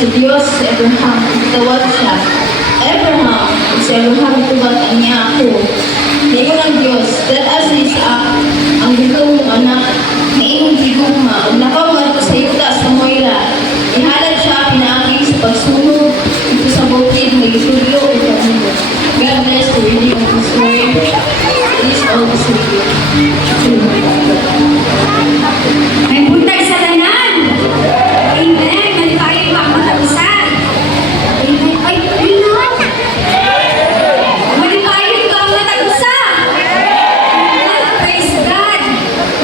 sa Diyos si Abraham, tawag siya. Abraham, si Abraham tubatan niya ako. Ngayon ang Diyos, that as is ang gulong mong anak, maingong gigugma, o nakaungan ko sa yuta sa Moira. Ihalad siya, pinaagi sa pagsunod, ito sa bukid, may itulyo, ito ang ito. God bless the reading of His word. Please all the Savior. May buntag sa tanan. Amen. Malipay pa ang matausan. Amen. Ay, ayun. Malipay pa ang matausan. Praise God.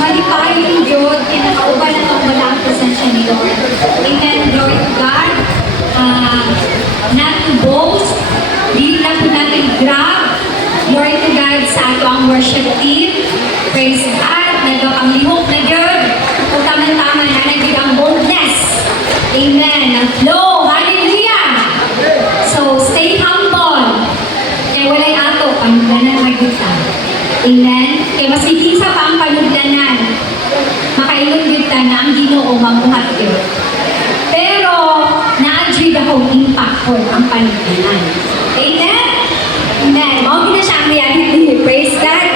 Malipay yung Diyos. Kinakauban na itong walang presensya ni Lord. Amen. Glory to God. Not to boast. Hindi lang po natin grab. Glory to God sa ato ang worship team. Praise God. Nagpapanglihok na Diyos. Kung tama-tama na naging ang boldness. Amen. Ang flow. Hallelujah. So, stay humble. Kaya walay ato, panugdanan magita. Amen. Kaya mas sa pa ang panugdanan. Makailong kita na ang Ginoo mamuhat yun. Pero, na-adjud akong impactful ang panugdanan. Amen. Amen. Mawag na siya ang reality. Praise God.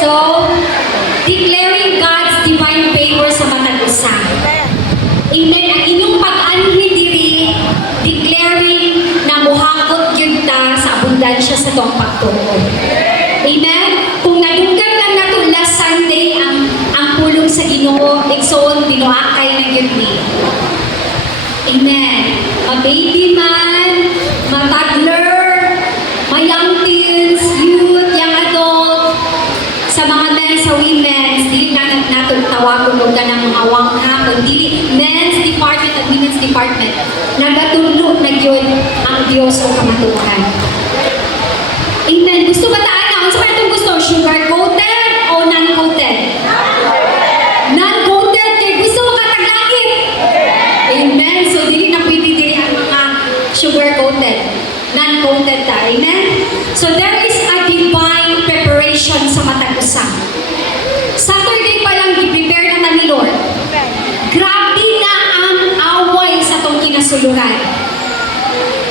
So, declaring God's divine favor sa matag usa. Amen. Ang inyong pag-anhi diri, declaring na muhakot yun ta sa abundansya sa tong pagtuo. Amen. Kung nadunggan lang nato last Sunday ang pulong sa Ginoo, igsoon binuakay na yun ni. Amen. Ma-baby man, ma-toddler, ma-young teens, youth, young adult, sa mga men, sa women's, dili na nato tawagon o ng mga wangha, kundi men's department at women's department. Nagatulog na yun ang Diyos o kamatuhan. Amen. Gusto ba taan na? Ano sa itong gusto? Sugar-coated o non-coated? Non-coated. Kaya gusto mo kataglagin? Amen. So, dili na pwede dili ang mga sugar-coated. Non-coated ta. Amen. So, there is a divine preparation sa matag usa. Saturday pa lang i-prepare na ni Lord. Grabe na ang away sa tong kinasuluran.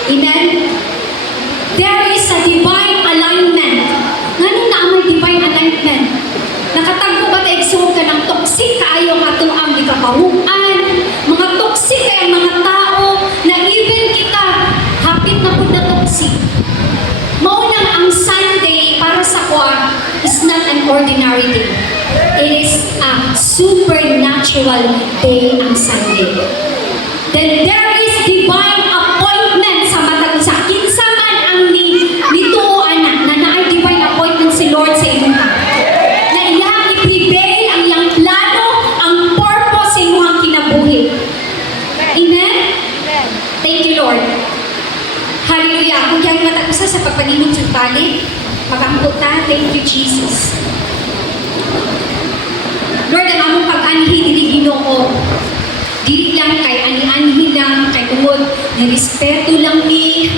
Amen? There is a divine alignment. Ngano na ang may divine alignment? Nakatagpo ba tayo igsuog ka ng toxic kaayo nga itong ang ikapahuan, mga toxic kaya mga tao na even kita hapit na po na toxic. Maunang ang Sunday para sa kwa is not an ordinary day. It is a supernatural day ang Sunday. Then there is divine appointment sa matag usa. Kinsa man ang nituoan na naay divine appointment si Lord sa inyong na iyang i-prevail ang iyang plano, ang purpose sa inyong kinabuhi. Amen? Thank you, Lord. Hallelujah. Kung kaya matag usa sa pagpaninong sa tali, mag-ambot ta. Thank you, Jesus. Lord, ang among pag-anhi dili Ginoo. Dili lang kay ani-anhi lang, kay tungod na respeto lang ni,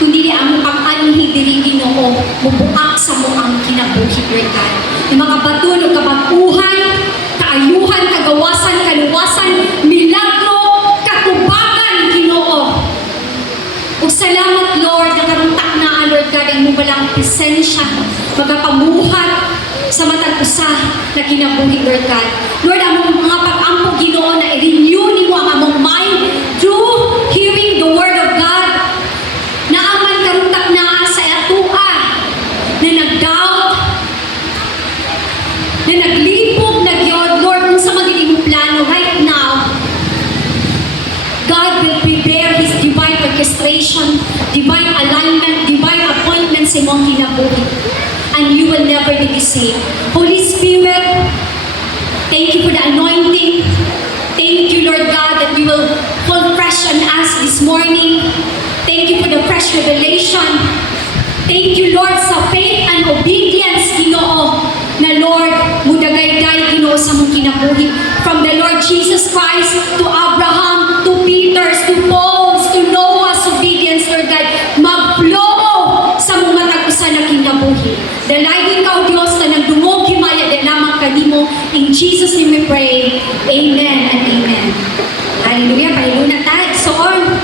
kundi dili among pag-anhi dili Ginoo, mubuak sa mo ang kinabuhi, Lord God. Yung mga batulo, kabaguhan, kaayuhan, kagawasan, kaluwasan, milagro, katubagan, Ginoo. Ug salamat, Lord, nakaruntak na, Lord God, ang mubalang presensya, magapamuhat sa matag usa na kinabuhi, Lord God. Lord, among mga pag-ampo Ginoo na i-renew nimo ang among mind through hearing the Word of God. Na aman karuntak na sa atua na nag-doubt, na naglipog, nagyod, Lord, kung sa magiging plano right now, God will prepare His divine orchestration, divine alignment, divine appointment sa imong kinabuhi. And you will never be the same. Holy Spirit, thank you for the anointing. Thank you, Lord God, that you will fall fresh on us this morning. Thank you for the fresh revelation. Thank you, Lord, sa faith and obedience, Ginoo, na Lord, mudagay-day, Ginoo, sa mong kinabuhi. From the Lord Jesus Christ to Abraham, to Peter's, to Paul's, to Noah's obedience, Lord God, mag-flow sa mong matag-usa na kinabuhi. Dalayin ka, O Diyos, na nagdumog himaya din lamang kanimo. In Jesus' name we pray. Amen and amen. Hallelujah. Pahiluna tayo. So on.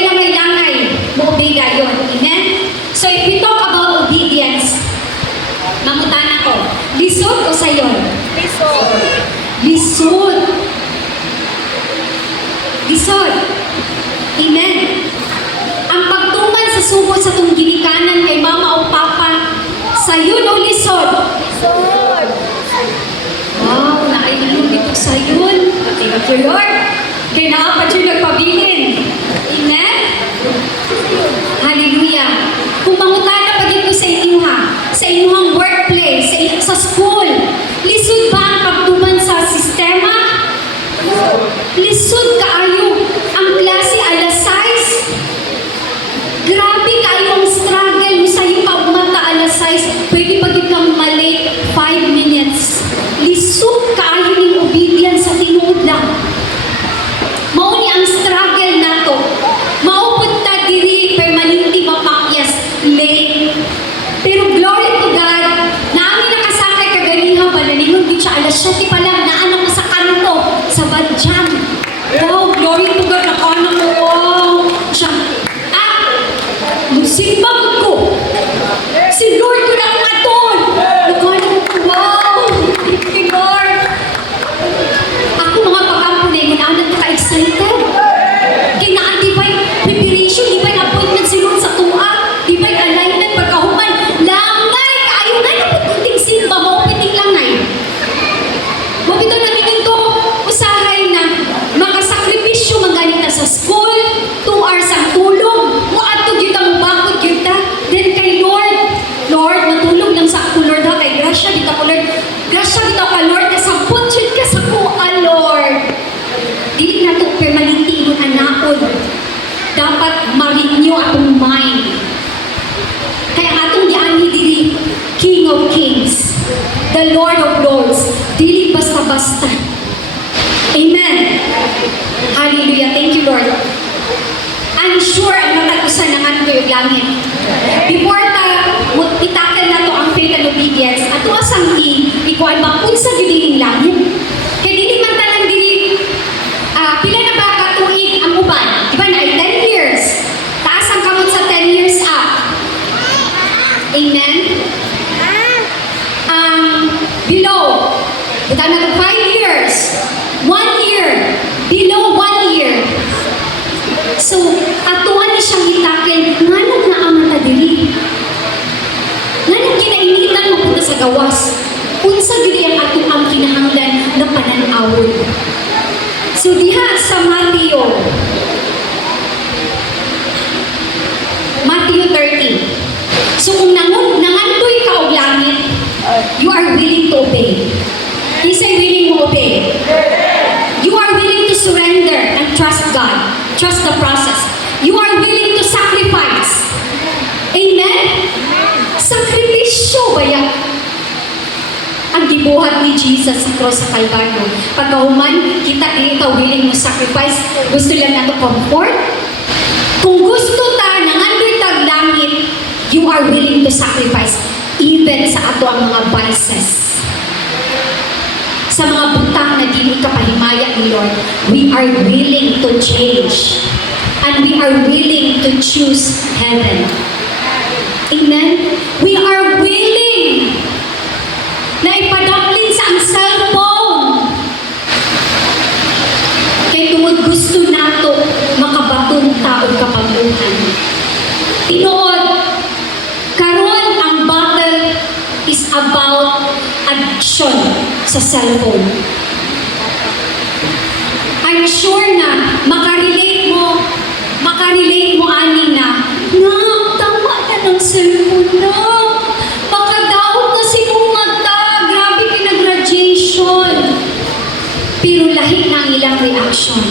kinangailangan mo-obey gayon. Amen? So if we talk about obedience, mamutanan ko, lisod o sayon? Lisod. Lisod. Amen. Ang pagtuman sa subo sa itong ginikanan kay mama o papa, sayon o lisod? Wow, nakailong dito sayon. Thank you, Lord. Kaya nakapat yung nagpabilin. Amen? Hallelujah. Kung mangutana pa dito sa inyo ha, sa inyong workplace, sa school, lisod ba ang pagtuman sa sistema? Lisod kaayo ang klase alas 6. Grabe kaayo ang struggle mo sa iyo pagmata alas 6. Pwede pag kang mali 5 minutes. Lisod kaayo ng obedience sa tinuod lang. Mao ni ang struggle nato. Maupod ta diri permanente mapakyas late. Pero glory to God, naami nakasakay kaganiha ba naningon gid siya alas 7 pa lang naano ko sa kanto sa badyan. Wow, glory to God, nakaanak ko. Wow. Siya, musimbang ko. Si Lord ko na ang aton. Nakaanak ko, wow. Thank you, Lord. Ako mga pag-ampo na yun, naanan ko ka-excited. Kaya naan, di ba'y preparation, di ba'y appointment si Lord sa tuwa, di ba'y alignment, pagkahuman, langay, kaayo na napot kunting simba, maupiting langay. Mabito na ito, usahay na, makasakripisyo magaling na sa school, 2 hours ang tulong, muadto gyud ang bakod gyud ta, then kay Lord, Lord, matulog lang sa ako, Lord, ha, kay grasya, dito ko, Lord, grasya dito ka, Lord, kasabot yun ka sa kuha, Lord. Dili na ito permanente yung anaod. Dapat ma-renew atong mind. Kaya atong gianhi diri, King of Kings, the Lord of Lords, dili basta-basta. Amen. Hallelujah. Thank you, Lord. I'm sure ang natagusan ng ato yung langit. Before itakal na to ang faith and obedience, ato asang ikuan ba unsa gyud ining langit? Kay dili man tanan diri pila na ba katuig ang uban? Di ba na ay 10 years? Taas ang kamot sa 10 years up. Amen? Below, kita na 5 years. 1 year. Below 1 year. So, atuan ni siyang itakil, nganong naamata diri? Nganong kinainitan mo punta sa gawas? Unsa gid ang ato ang kinahanglan na panan-awon? So diha sa Matthew 30. So kung nangandoy ka og langit, you are willing to obey. Isay willing mo obey. You are willing to surrender and trust God. Trust the process. You are willing to sacrifice. Amen? Sakripisyo ba yan? Ang gibuhat ni Jesus sa cross sa Kalbaryo. Pagkahuman, kita dili ka willing mo sacrifice. Gusto lang nato comfort. Kung gusto ta nangandoy tag langit, you are willing to sacrifice even sa ato ang mga vices. Sa mga butang na dili ka pahimaya ni Lord, we are willing to change. And we are willing to choose heaven. Amen? We are willing na ipadaplin sa ang cellphone. Kaya tungod gusto nato makabatong tao kapabuhan. Tinuod, karon ang battle is about addiction sa cellphone. I'm sure na makarelate mo ani na tama na ng cellphone na. Makadaw kasi mong mata, grabe pinag-radiation. Pero lahi na ang ilang reaction.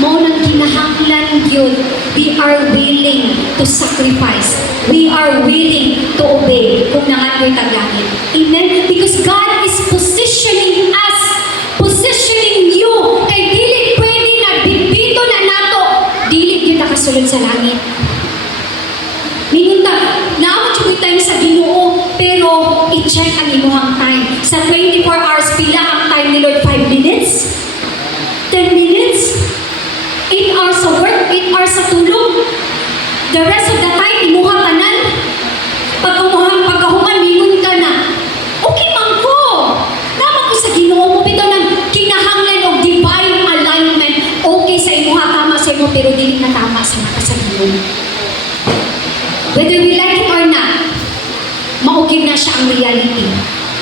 Mao nang kinahanglan yun. We are willing to sacrifice. We are willing to obey kung nangandoy taglangit. Amen? Because God is positioning us, positioning you, kay dili pwede na bitbito na nato, dili yun nakasulod sa langit. Minunta, naamot yung time sa Ginoo, pero i-check ang imuhang time. Sa 24 hours, pila ang time ni Lord? 5 minutes? 10 minutes? 8 8 hours sa tulog. The rest of the time, imuha tanan. Pagkahuman, mingon ka na. Okay man ko. Naman ko sa Ginoo mo bitaw ng kinahanglan og divine alignment. Okay sa imuha, tama sa imo, pero dili na tama sa mata sa Ginoo. Whether we like it or not, maugid na siya ang reality.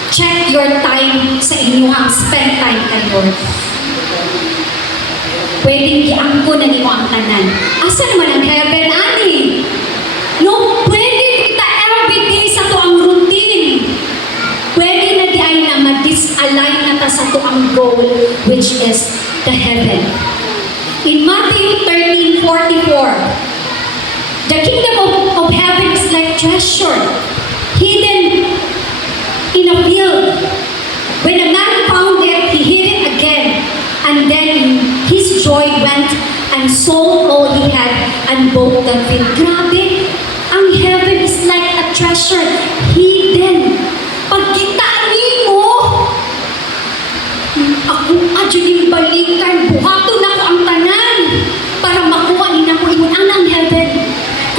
Check your time sa inyong spend time kay Lord. Pwedeng giangko na nimo ang tanan. Asa naman ang heaven, ani? No, pwede kita everyday sa to ang routine. Pwede na di ay na ma-disalign na ta sa to ang goal, which is the heaven. In Matthew 13:44, the kingdom of heaven is like treasure hidden in a field. When a man found it, he hid it again. And then in his joy went and sold all he had and bought the field. Grabe! Ang heaven is like a treasure hidden. Pagkitaan mo, ako adyo yung balikan, buhato na ko ang tanan para makuha ni na ko ingon ang heaven.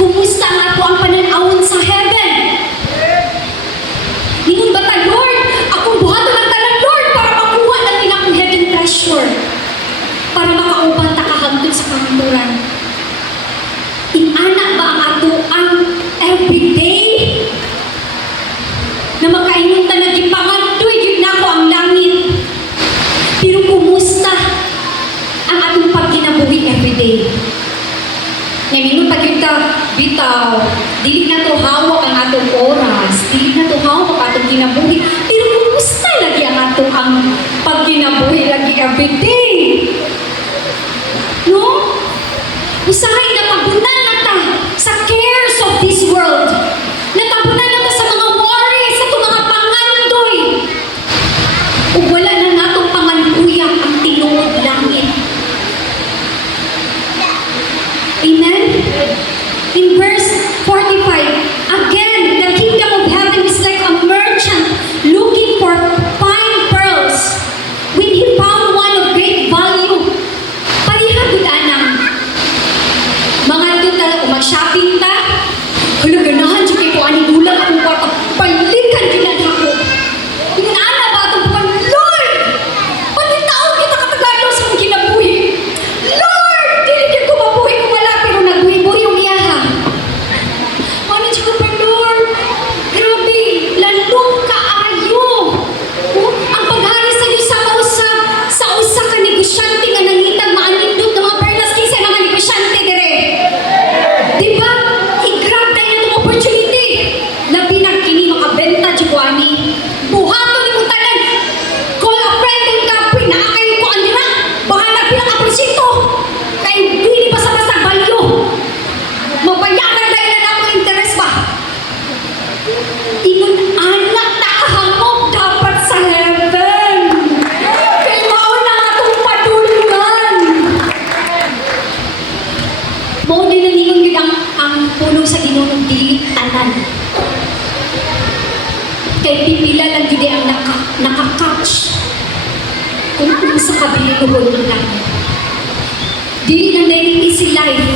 Kumusta nga ko ang pananawon sa heaven? Ningon ba ta, Lord? Akong buhato ng tanan, Lord, para makuha natin akong heaven treasure. Para makauban ta kahangtod sa kahanturan. Inana ba ang ato ang everyday na makaingon ta nagipangandoy gyud nako ang langit. Pero kumusta ang atong pagkinabuhi everyday? Ngayon pag yung bitaw, dili na to hawak ang atong oras, dili na to hawak ang atong kinabuhi. Pero kumusta lagi ang atong ang pagkinabuhi lagi everyday? No? Usahay na tabunan na ta sa cares of this world. Natabunan na ta sa mga worries, sa itong mga pangandoy. O wala na natong panganduyak ang tinuod langit. Amen? In verse 45, again, the kingdom of heaven is like a merchant looking for fine pearls. When he found one of great value, parihagod anang mga tuta, mag-shopping ta, ganahan dyan kay ko, aning ulang akong kwarto, balikan ginahan ko. Inaana ba itong pang, Lord, panitaon kita katagalo sa mong kinabuhi. Lord, dili ko mabuhi kung wala, pero nagbuhi-buhi yung iyaha. Ano dyan ko pa, Lord? Grabe, lalong kaayo. Ang paghari sa Diyos sa usa ka negosyante nga nangitag maanindot ng mga perlas kinsa mga negosyante dire. Diba? I-grab na yun ang opportunity. Labi na kini makabenta Juwani. Buhato ni mong tanan. Call a friend and kapri na kayo ko anira. Bahala bilang aprosito. Kaya hindi basta-basta balyo. Mabayaran na yun ang interest ba? Ingon anak nakahangop dapat sa heaven. Kaya mauna nga itong padulungan. Mauna na ningon yun ang puno sa ginunong dili tanan. Kay pipila lang yun ang nakakatch. Kung ano sa kabilinuhon ng langit. Dili lang na yung easy life.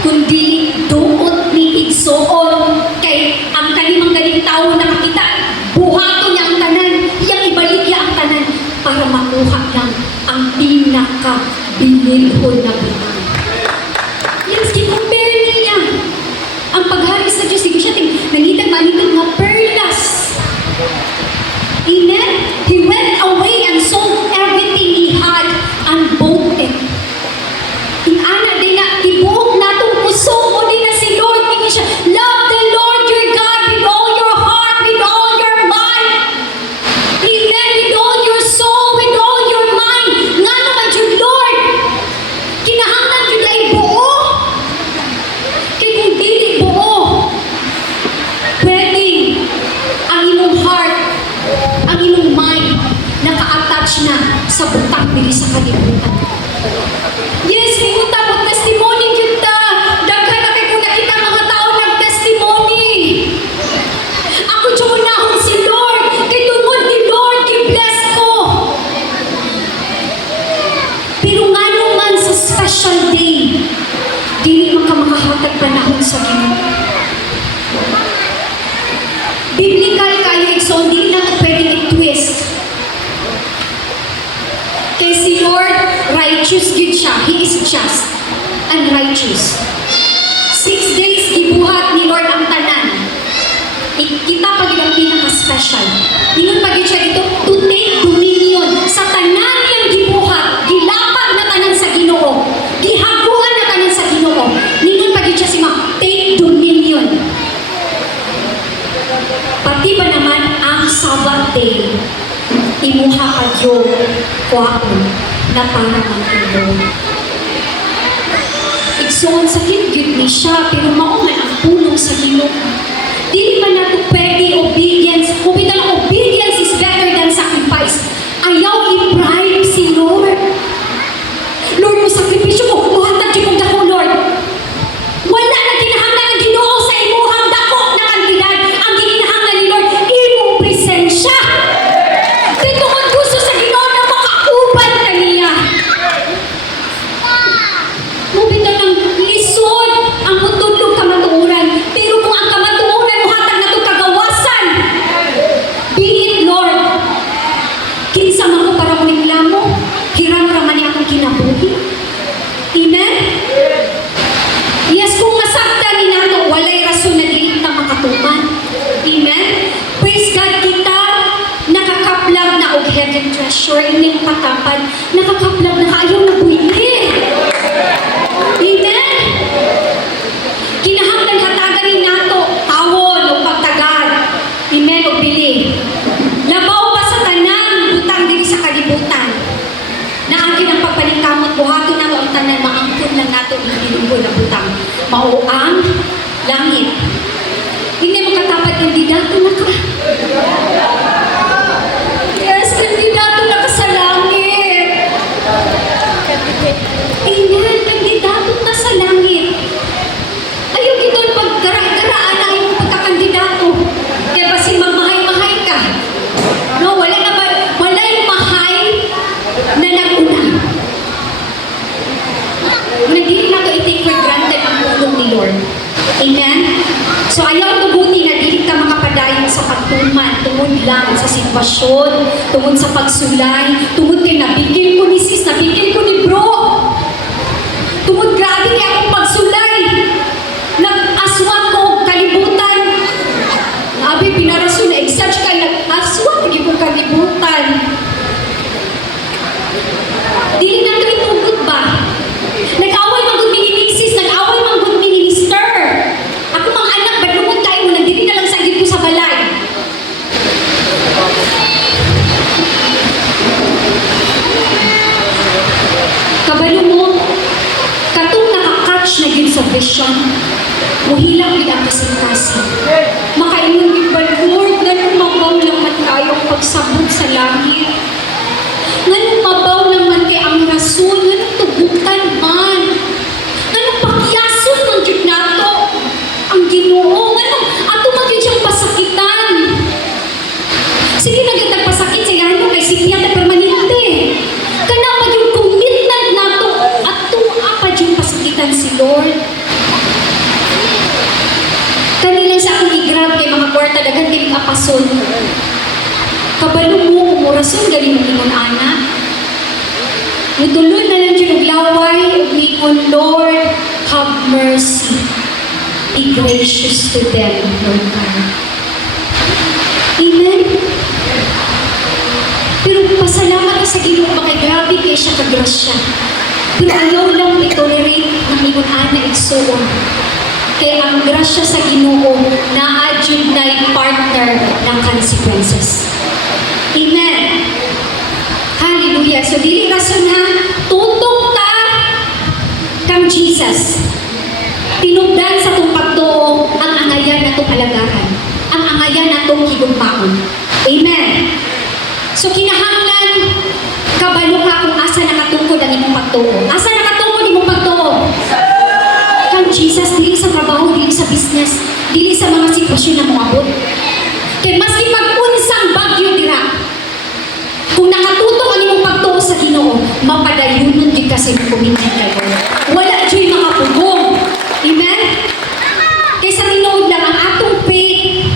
Kundi duot ni igsoon kay ang kalimang galing tao nakakita buhato niya ang tanan, iyang ibalik niya ang tanan para makuha lang ang pinaka-binilhon na bunang. Yes, kikumpare niya ang paghari sa Diyos. Hindi siya nangitag-manitag mga perlas. Amen? He went away and sold everything he had and bought it. Inana din na ibuok natong usong mo din na si Lord. Hindi siya, love the Lord your God with all your heart, with all your mind. Amen. With all your soul, with all your mind. Nga naman yung Lord. Kinahanglan yun na ibuo. Kaya kung dili buo, pwede ang imong heart, ang imong mind, naka-attach na sa butang bili sa kalibutan. Yes, may utang testimony kita. Daghan na kayo nakita mga tao nag-testimony. Ako dyan unahon si Lord. Kay tungod ni Lord, i-bless ko. Pero nga naman sa special day, siya. He is just and righteous. 6 days gibuhat ni Lord ang tanan. Kita pag ang pinaka-special. Ingon pag siya dito, to take dominion sa tanan yang gibuhat, gilapag na tanan sa Ginoo, gihaguan na tanan sa Ginoo. Ningon pag siya si take dominion. Pati ba naman ang Sabbath day, imuha kagyo kuwakon na para magtulong. Igsoon sa higit ni siya, pero mauman ang pulong sa Ginoo. Dili man nato pwede obedience. Kung ang obedience is better than sacrifice. Ayaw i-bribe si Lord. Lord, mo sakripisyo ko, muhatag yung dako, Lord. Wala na kinahanglan ang Ginoo sa imuhang dako na kantidad. Ang kinahanglan ni Lord, imong presensya. Dito kung gusto sa Ginoo na makauban ka niya. Mubito ng lisod ang mutulog kamatuuran. Pero kung ang kamatuuran muhatag na ito kagawasan, be it Lord, kinsa man ko para muling lamo, hiram raman niya akong kinabuhi. Amen? Yes, kung masaktan ni nato, walay rason na dili na makatuman. Amen? Praise God, kita nakakaplag na og hidden treasure, ining patapad, nakakaplag na ayaw na buili. Amen? Kinahanglan hatagan ni nato, tawon o pagtagad. Amen o bili. Labaw pa sa tanan, butang diri sa kalibutan. Na ang kinang pagpalikamot, buhato na ang tanan, maangkon lang nato ililinggo na butang. Mao ang langit. Hindi mo katapat kandidato na ka. Yes, kandidato na ka sa langit. Amen, kandidato na sa langit. Ayaw ito paggaraan ang iyong pagkakandidato. Kaya basi magmahay-mahay ka. No, wala yung mahay na nag-una. Hindi na ito i-take for granted ang tulong ni Lord. Amen? So ayaw tuguti na dili ka makapadayon sa pagtuman, tungod lang sa sitwasyon, tungod sa pagsulay, tungod kay nabigil ko ni sis, nabigil ko ni bro. Tungod grabe kay akong pagsulay. Nag-aswat ko kalibutan. Abi pinaraso na exage kay nag-aswat lagi ko kalibutan. Dili na ito itugod ba? Nag-away man gud ni Mixis, nag-away man gud ni Minister. Ako mga anak, badlungod kayo mo, nagdiri na lang sa ko sa balay. Kabalo mo, katong nakakatch na yun sa vision, muhilang yun ang kasing-kasing. Makaingon yun ba, Lord, ganun mabaw naman tayo pagsabot sa langit. Ganun mabaw naman kay ang rason, ganun tugutan man. Ganun pakyason man yun nato. Ang Ginoo, ganun, ato man yun siyang pasakitan. Sige na yun nagpasakit sa ilahan kay siya na permanente. Kana man yung commitment nato at tuapad yung pasakitan si Lord. Kanina sa akong i-grab kay mga kwarta dagan kay apason. Kabalo mo kung orason galing mo ingon ana. Mutuloy na lang yung naglaway, mingon, Lord, have mercy. Be gracious to them, Lord God. Amen. Pero pasalamat na sa Ginoo kay grabe kay siya kagrasya. Pero ayaw lang i-tolerate ng ingon ana igsuon. Kaya ang grasya sa Ginoo na adjud na partner ng consequences. Amen. Hallelujah. So dili rason ha, tutok ta kang Jesus. Tinugdan sa itong pagtuo ang angayan na itong alagahan. Ang angayan na itong higugmaon. Amen. So kinahanglan kabalo ka kung asa nakatungkod ang imong pagtuo. Asa nakatungkod imong pagtuo? Kang Jesus, dili sa trabaho, dili sa business, dili sa mga sitwasyon na moabot. Kaya maski pag-unsang bagyo dira, kung nakatutok ang imong pagtuo sa Ginoo, mapadayunon din kasi commitment kayo. Wala diya'y makapugong. Amen? Kaysa tinuod lang ang atong faith,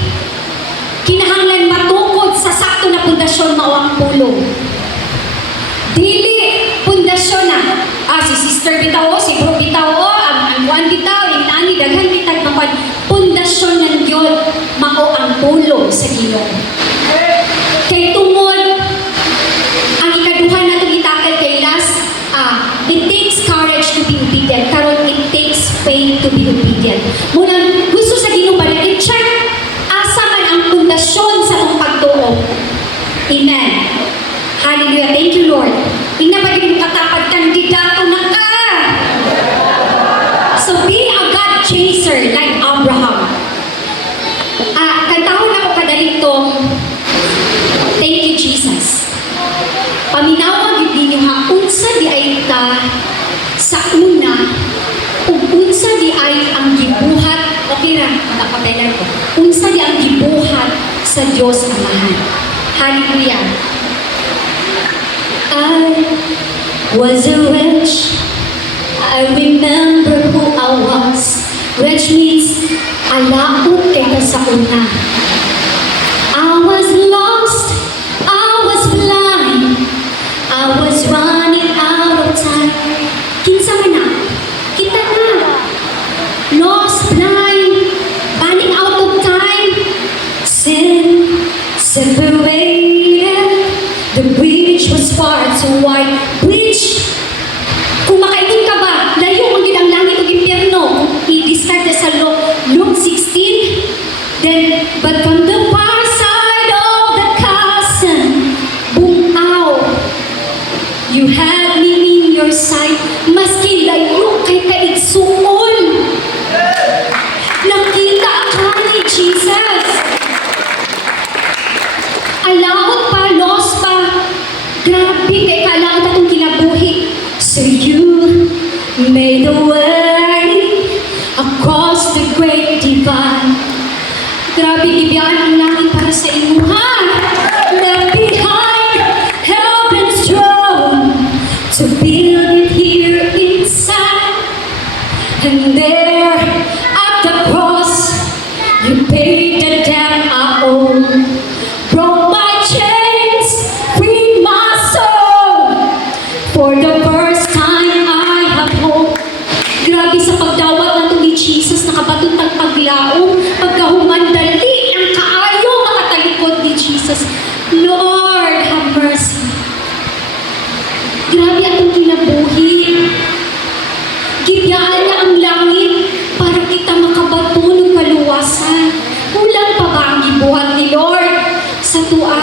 kinahanglan matukod sa sakto na pundasyon mao ang pulong. Dili pundasyon na, siguro bitaw ang kuan bitaw inani daghan bitag mapan pundasyon ng Dios mao ang pulong sa Ginoo. Kay tungod ang ikaduha nato gitakal kay last it takes courage to be obedient. Karon it takes faith to be obedient. Muna gusto sa Ginoo ba na i-check asa man ang pundasyon sa atong pagtuo. Amen. Hallelujah. Thank you, Lord. Ina ba yung katapat kandidato na ka? So be a God chaser like Abraham. Kantahon ako kadalitong thank you, Jesus. Paminawag yun ninyo ha, unsa di ay ta sa una, ug unsa di ay ang gibuhat, okay ra, magkakapelar ko, unsa di ang gibuhat sa Diyos Amahan. Hallelujah. I was a wretch. I remember who I was. Wretch means alaot kay ka sa una. I was lost. I was blind. I was running out of time. Kinsa man na? Kita na. Lost, blind, running out of time. Sin separated. The bridge was far too wide. Bridge. Kung makaingon ka ba, layo ang ginang langit o impyerno. I-discard sa Luke 16. Then, but from the far side of the chasm, boom, ow, you had me in your sight. Maski layo kay kaigsuon. Nakita ka ni Jesus. Alaot pa, lost pa. Grabe kay kalaot atong kinabuhi. So you made a way across the great divide. Grabe ibiyaan ang langit para sa imo ha. Left behind heaven's throne to build it here inside. And there at the cross you paid the debt I owe. Broke my chains, freed my soul. For the first time I have hope. Grabe sa pagdawat nato ni Jesus, nakabaton tag paglaom, pagkahuman dali ang kaayo makatalikod ni Jesus. Lord, have mercy. Grabe atong kinabuhi. Gibiyaan niya ang langit para kita makabaton ng kaluwasan. Kulang pa ba ang gibuhat ni Lord sa tua?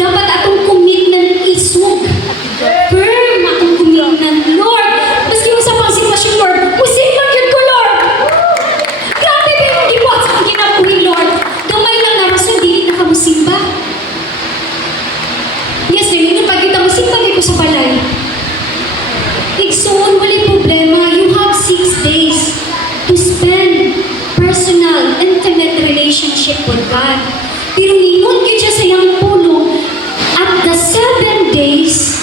Dapat atong commitment isug. Firm atong commitment, Lord. Maski sa pang sitwasyon, Lord, musipan yun ko, Lord. Grabe ba yung gibuhat sa akong kinabuhi, Lord? Gamay lang na rason, di na ka musimba. Yes, yun pag kita musimba kayo sa balay. Igsoon, walang problema. You have 6 days to spend personal, intimate relationship with God. Pero ningon kayo siya sa iyang puno, at the 7 days,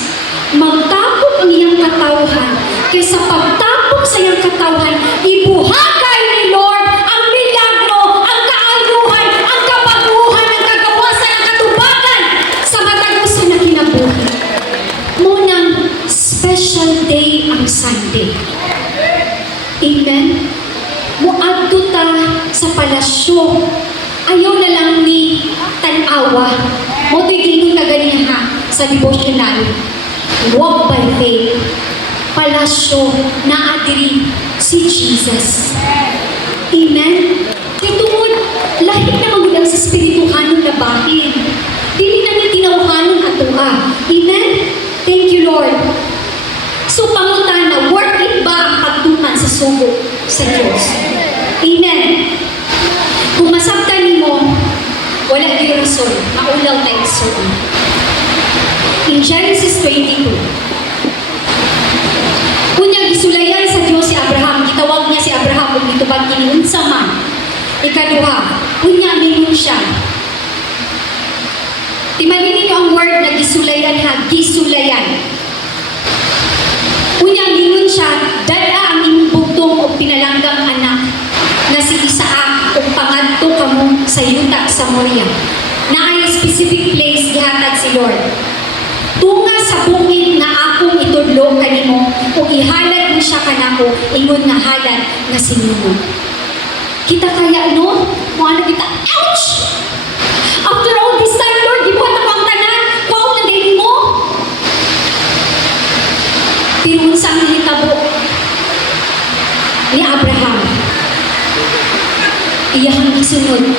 magtapok ang iyang katawhan. Kaysa pagtapok sa iyang katawhan, ibuhagay ni Lord ang milagro, ang kaayuhan, ang kabaguhan, ang kagawasan, ang katubagan sa matagusan na kinabuhi. Munang special day ang Sunday. Amen? Muadto ta sa palasyo. Ayaw na lang ni tanawa. Mo to'y ginong na ganiya ha sa devotional. Walk by faith. Palasyo na adiri si Jesus. Amen? Kaya tungod, lahit na magulang sa spirituhanon na bahin. Dili na niya tinawhanon ato ha. Amen? Thank you, Lord. So, pangutana, worth it ba ang pagtuman sa sugo sa Diyos? Amen. Kung masabtan mo, wala kayo rason, maulaw tayo sa in Genesis 22, kunyang isulayan sa Diyos si Abraham, gitawag niya si Abraham kung itubag kiniunsa man. Ikaduha, kunyang minun siya. Timalinin niyo ang word na gisulayan ha, gisulayan. Kunyang minun siya, dala ang imong bugtong o pinalanggang anak na si Isaac o pangadto kamo sa yuta sa Moria. Na ay specific place gihatag si Lord. Tunga sa bukid na akong itudlo kanimo o ihalad Gihatag ni siya kanako ingon nga halan nga sinuno. Kita kaya no? Mga kita, ouch! After all this time, Lord, gibuhat ako ang tanan, wow na din mo. Pero unsa ang nahitabo ni Abraham? Iyahang gisunod.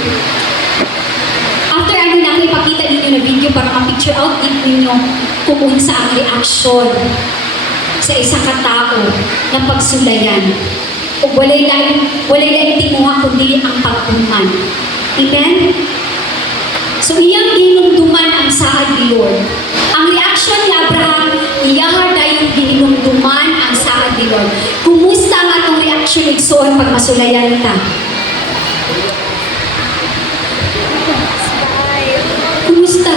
After ano na ipakita ninyo na video para ma-picture out din ninyo kung unsa ang reaksyon sa isang katao na pagsulayan. O walay lang timuha kundi ang pagtuman. Amen? So iyang ginumduman ang saad ni Lord. Ang reaksyon ni Abraham, iyahar dayong ginumduman ang saad ni Lord. Kumusta ang atong reaksyon igsoon pag masulayan ta? Kumusta?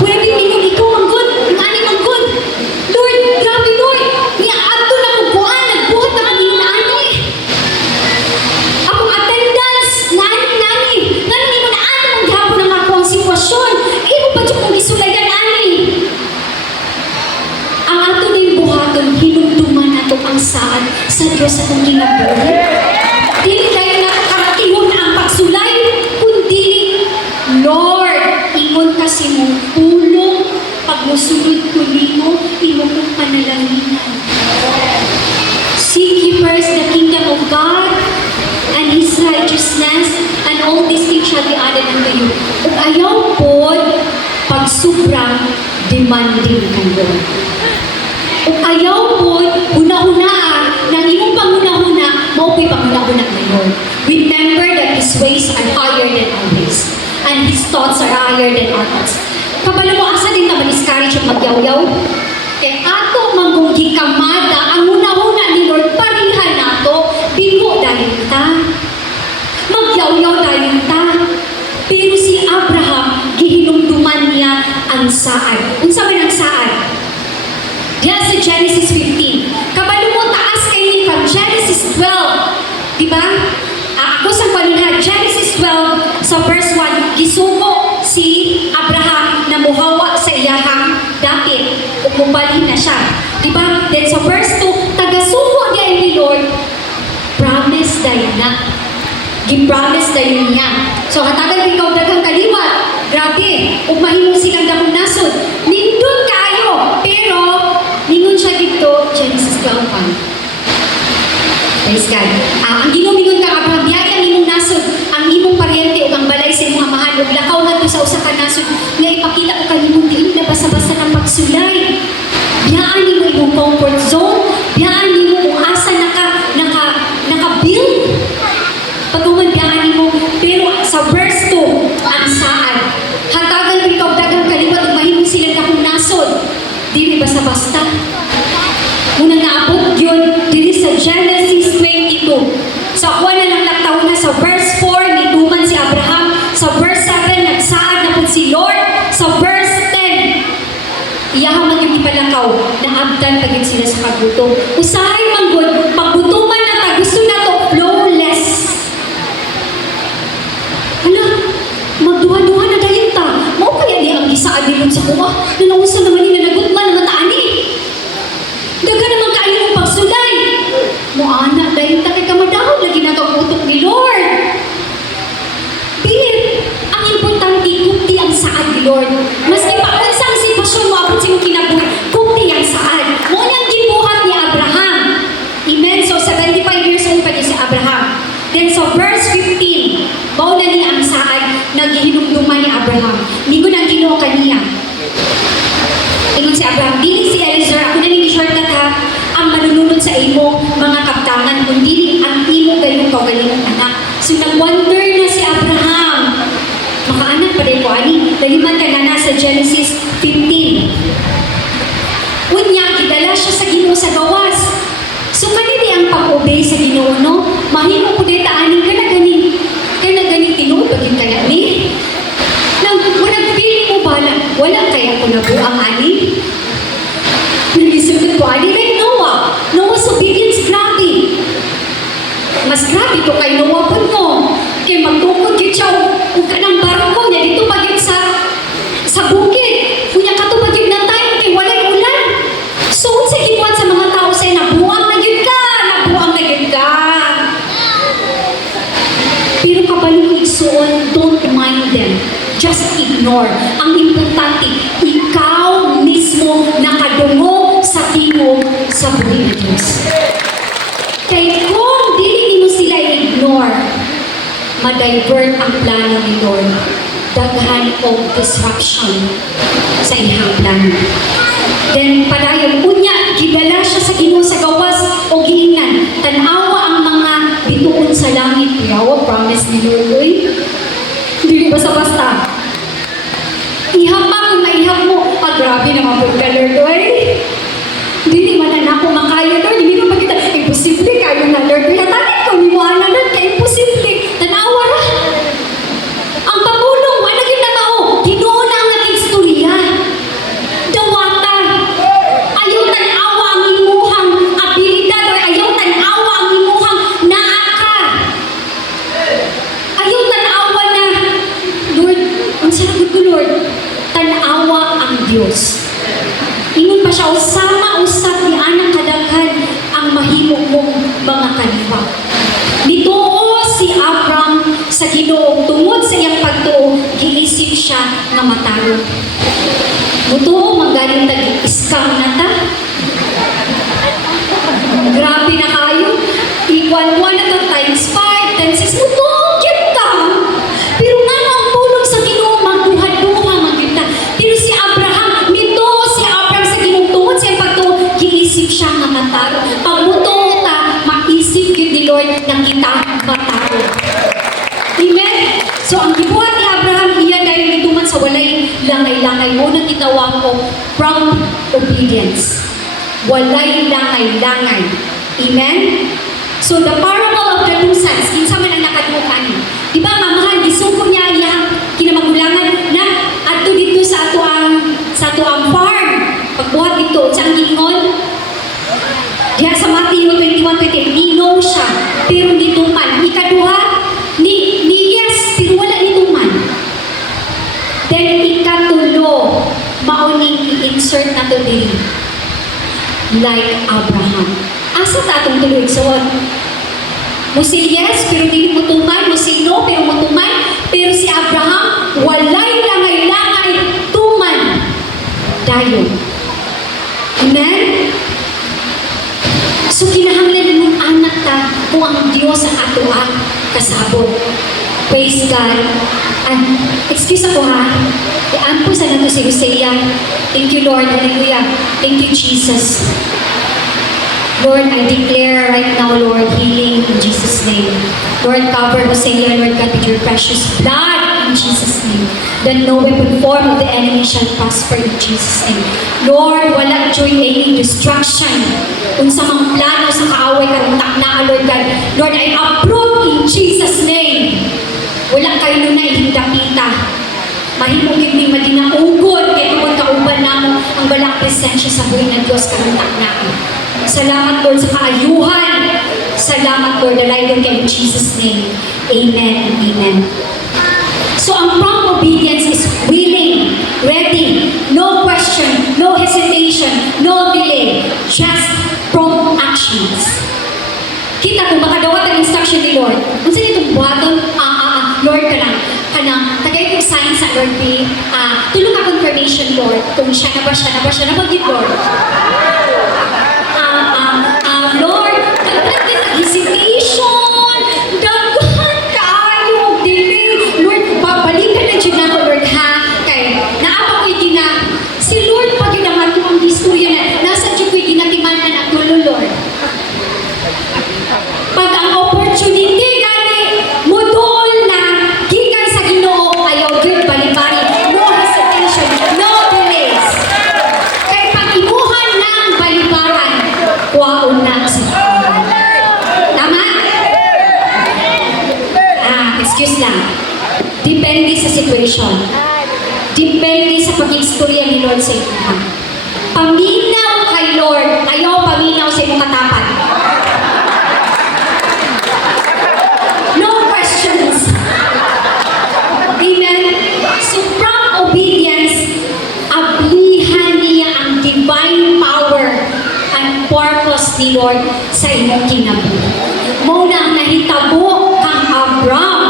Pwede ninyo ikaw ang good, ang aning ang good. Lord, grabe Lord, niya ato na kukuan, nagbuhat na kami ng ani. Akong attendance, nani. Nani mo na ano ang gihapon ng ako ang sitwasyon. Imo pa dyan kong isulayan ani. Ang ato na yung buhaton, hinumduman nato ang saad sa Diyos atong ginabuhi. Dili tayo nakakaratingon na ang pagsulay, kundi Lord, ingon kasi mong pulong pagmusulod ko nimo, imo kong panalaginan. Seek ye first the kingdom of God and His righteousness, and all these things shall be added unto you. Kung ayaw po, pag sobrang demanding kayo. Kung ayaw po, huna-hunaan, nang imong panguna-huna, maupoy panguna-huna ng Lord. Remember that His ways are higher than our ways, and His thoughts are higher than our thoughts. Kabalo mo, asa din naman discourage at magyaw-yaw? Kaya ato manggunggi kamada, ang una-una ni Lord, parihan nato, bingo dahil ta. Magyaw-yaw dahil ta. Pero si Abraham, gihinumduman niya ang saad. Unsa man ang saad? Diyan sa Genesis 15. Kabalo mo, taas kayo ni from Genesis 12. Diba? Ako sa kanila, Genesis 12, sa verse 1, gisugo si Abraham na muhawa sa iyahang dapit. Umubalhin na siya. Diba? Then sa verse 2, tagasugo niya ni Lord, promise dahil na. Gipromise dahil niya. So, hatagan ikaw dagang kaliwat. Grabe. Kung mahimong silang dakong nasod. Nindun kayo. Pero, ningon siya dito, Genesis 12:1. Praise God. Ang ginumingon ka Abraham, yaya ang imong nasod, ang imong paryente o ang balay sa imong amahan, ug lakaw nga to sa usa ka nasod, nga ipakita ko kanimo diin na basa-basa ng pagsulay. Biyaan nimo imong comfort zone, biyaan nimo kung asa naka-build. Pagkuman biyaan nimo, pero sa verse 2, ang saad. Hatagan ikaw dagang kaliwat ug mahimong silang dakong nasod. Dili basta-basta. Muna naabot yun dili sa Genesis 22. So ako na lang nagtaw na sa verse 4, nituman si Abraham. Sa verse 7, nagsaad na po si Lord. Sa verse 10, iyahaman yung ipalakaw na abdan pagin sila sa pagbuto. Usahay manggod, pagbutuman na ta, gusto na to flawless. Hala, magduha-duha na dahil ta. Mao kaya di ang gisaad nilong sa kuha. Nanausan naman nila nagutman na mataani. Daga naman kayo ng pagsulay. Muana, dahil takay kamadahon, lagi na utok ni Lord. Pero, ang importante, kumti ang saad ni Lord. Maski pa, kung saan sitwasyon mo, abot siyang kinabuhi, kumti ang saad. Munang gibuhat ni Abraham. Amen? So, 75 years old pa niya si Abraham. Then, sa verse 15, mauna niya ang saad na gihinumduman ni Abraham. Hindi ko nang ginawa kaniya. Ingon si Abraham, dili si Eliezer, ako na nini-shortcut ha, ang manununod sa imo, mga kaptangan, kundi ang imo gayong kaugalingong anak. So nag-wonder na si Abraham. Makaanak pa rin ko, ani, laliman ka na sa Genesis 15. Unya, gidala siya sa Ginoo sa gawas. So kanili ang pag-obey sa Ginoo, no? Mahimo po dito, ani, ka na gani, tinuod, baging kaya ni? Nag-feeling mo ba na wala kaya ko nabuang ani? Nagisunod ko ani like Noah. Noah's obedience grabe. Mas grabe to kay Noah po mo. Kay magtukod yun siya kung kanang barko niya dito pag yun sa bukid. Kunya ka to pag yun na time kay walay ulan. So, sige buhi ni Diyos. Kay kung dili mo sila i-ignore, ma-divert ang plano ni Lord. Daghan o disruption sa ihang plano. Then padayon unya gidala siya sa Ginoo sa gawas o giingnan tan-awa ang mga bituon sa langit. Yawa promise ni Lord oy. Dili basta-basta. Ihap pa kung maihap mo. Ah, grabe naman po ka Lord oy. Dili man na ako makaya Lord. Hindi mo makita. Imposible kayo na Lord. Kaya tanin ko ni mo ana Lord. Kaya imposible. Tan-awa ra. Ang pamulong wala gyud na mao. Ginoo na ang naging istorya. Dawata. Ayaw tan-awa ang imuhang abilidad or ayaw tan-awa ang imuhang naa ka. Ayaw tan-awa na Lord, ang sarap ko Lord. Tan-awa ang Diyos. Ingon pa siya usama usab ni anak kadaghan ang mahimo mong mga kaliwa. Nituo si Abram sa Ginoo tungod sa iyang pagtuo giisip siya nga matarong. Mutuo manggaling tag-scam na ta. Grabe na kayo. Equal 1 na to times 5 times 6. Mutuo kita. Pero nga ang pulong sa Ginoo magduha-duha magkita. Pero si Abraham, nituo si Abraham sa Ginoo tungod sa iyang pagtuo giisip siya nga matarong. Pag mutuo ta, maisip yun ni Lord na kita matarong. Amen? So ang gibuhat ni Abraham, iya dahil gituman sa walay langay-langay mo na gitawag ko prompt obedience. Walay langay-langay. Amen? So the parable of the two sons, kinsa man ang nakadmukan ni. Di ba mamahan, gisuko niya iyang kinamagulangan na adto dito sa ato ang farm. Pagbuhat dito, sa ang giingon, diha sa Matthew 21:20, nino siya, pero dito man. Ikaduha, ni yes, pero wala dito man. Then ikatulo, mauning i-insert na to diri. Like Abraham. Asa tatong tuloy soon? Mo si yes, pero dili mo tuman. Mo si no, pero mo tuman. Pero si Abraham, walay langay-langay tuman. Dayon. Amen? So kinahanglan mong anak ta kung ang Diyos ang atuan kasabot. Praise God. Excuse ako ha. Iaan po sa nato si Hosea. Thank you Lord. Hallelujah. Thank you Jesus. Lord, I declare right now, Lord, healing in Jesus' name. Lord, cover Hosea, Lord God, with your precious blood in Jesus' name. That no weapon formed of the enemy shall prosper in Jesus' name. Lord, wala joy any destruction. Kung sa mga plano sa kaaway karong takna, Lord God. Lord, I approve in Jesus' name. Wala kayo na ihindapita. Mahimong hindi madinaugod kay tungod kauban namo ang balang presensya sa buhay ng Diyos karong takna. Salamat Lord sa kaayuhan. Salamat Lord, dalayon kay in Jesus' name. Amen and amen. So ang prompt obedience is willing, ready, no question, no hesitation, no delay, just prompt actions. Kita kung makadawat ang instruction ni Lord, kung saan itong buhaton, Lord kanang tagay kong sign sa Lord B, tulong ka confirmation Lord, kung siya na ba yun Lord? Lord, dagdag hesitation, daghan kaayo, delay. Lord, babalikan na dyan ako, Lord, ha? Kay, naapa ko'y si Lord, pag inaman ko ang istorya na, nasa dyan ko'y ginatimanan at tulo, Lord. Pag ang opportunity, gani, mudol na, gikan sa Ginoo, ayaw yun, balibari, no hesitation, no delays. Kay pag-imuhan ng balibaran, kuwaon na sa Panginoon. Tama? Excuse lang. Depende sa situation. Depende sa pag-istorya ni Lord sa inyo. Paminaw kay Lord, ayaw paminaw sa imong katapat. No questions. Amen? So from obedience, ablihan niya ang divine power and purpose ni Lord sa imong kinabuhi. Muna ang nahitabo kang Abram.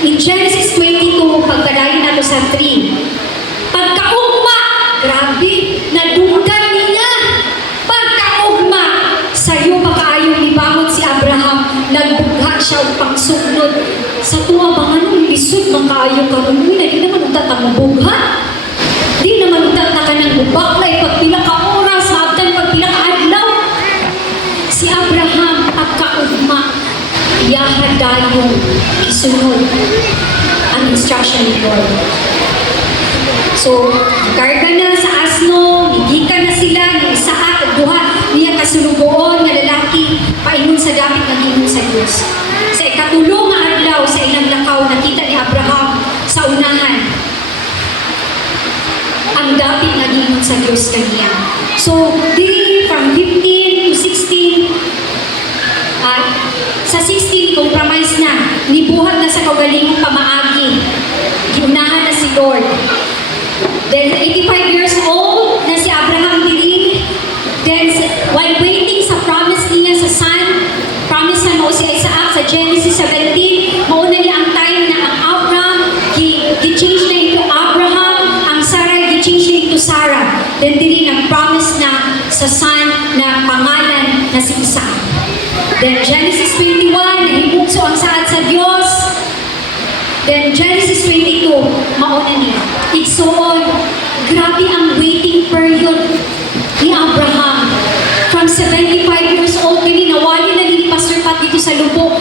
In Genesis 22, pagkadayon nato sa 3, pagkaugma, grabe, nadunggan niya. Pagkaugma, kaayo ka ron. Uy, di naman utatangubog, ha? Di naman utataka ng bubaklay pag pila ka oras, maabdan pag pila ka adlaw. Si Abraham pagkaugma, iyahadayong isunod ang instruction ni Lord. So, karga na sa asno, nigika na sila, ni Isaac at duha, niya kasulugoon nga lalaki, paingon sa gamit ng ingon sa Diyos. Sa ikatulong nga adlaw sa ilang lakaw, nakita ni Abraham sa unahan ang dapit na ingon sa Diyos kaniya. So, dili from 15 to 16, at sa 16, compromise na, nibuhat na sa kaugalingong pamaagi, giunahan na si Lord. Then 85 years old na si Abraham dili. Then while waiting sa promise niya sa son, promise na mo si Isaac sa Genesis 17, mauna niya ang time na ang Abraham gi-change na ito Abraham, ang Sarah gi-change na ito Sarah. Then dili nag-promise na sa son na pangalan na si Isaac. Then Genesis 21, nahimugso ang saad sa Diyos. Then Genesis 22, mauna niya. Igsoon, grabe ang waiting period ni Abraham. From 75 years old, nawali na ni Pastor Pat dito sa lubok.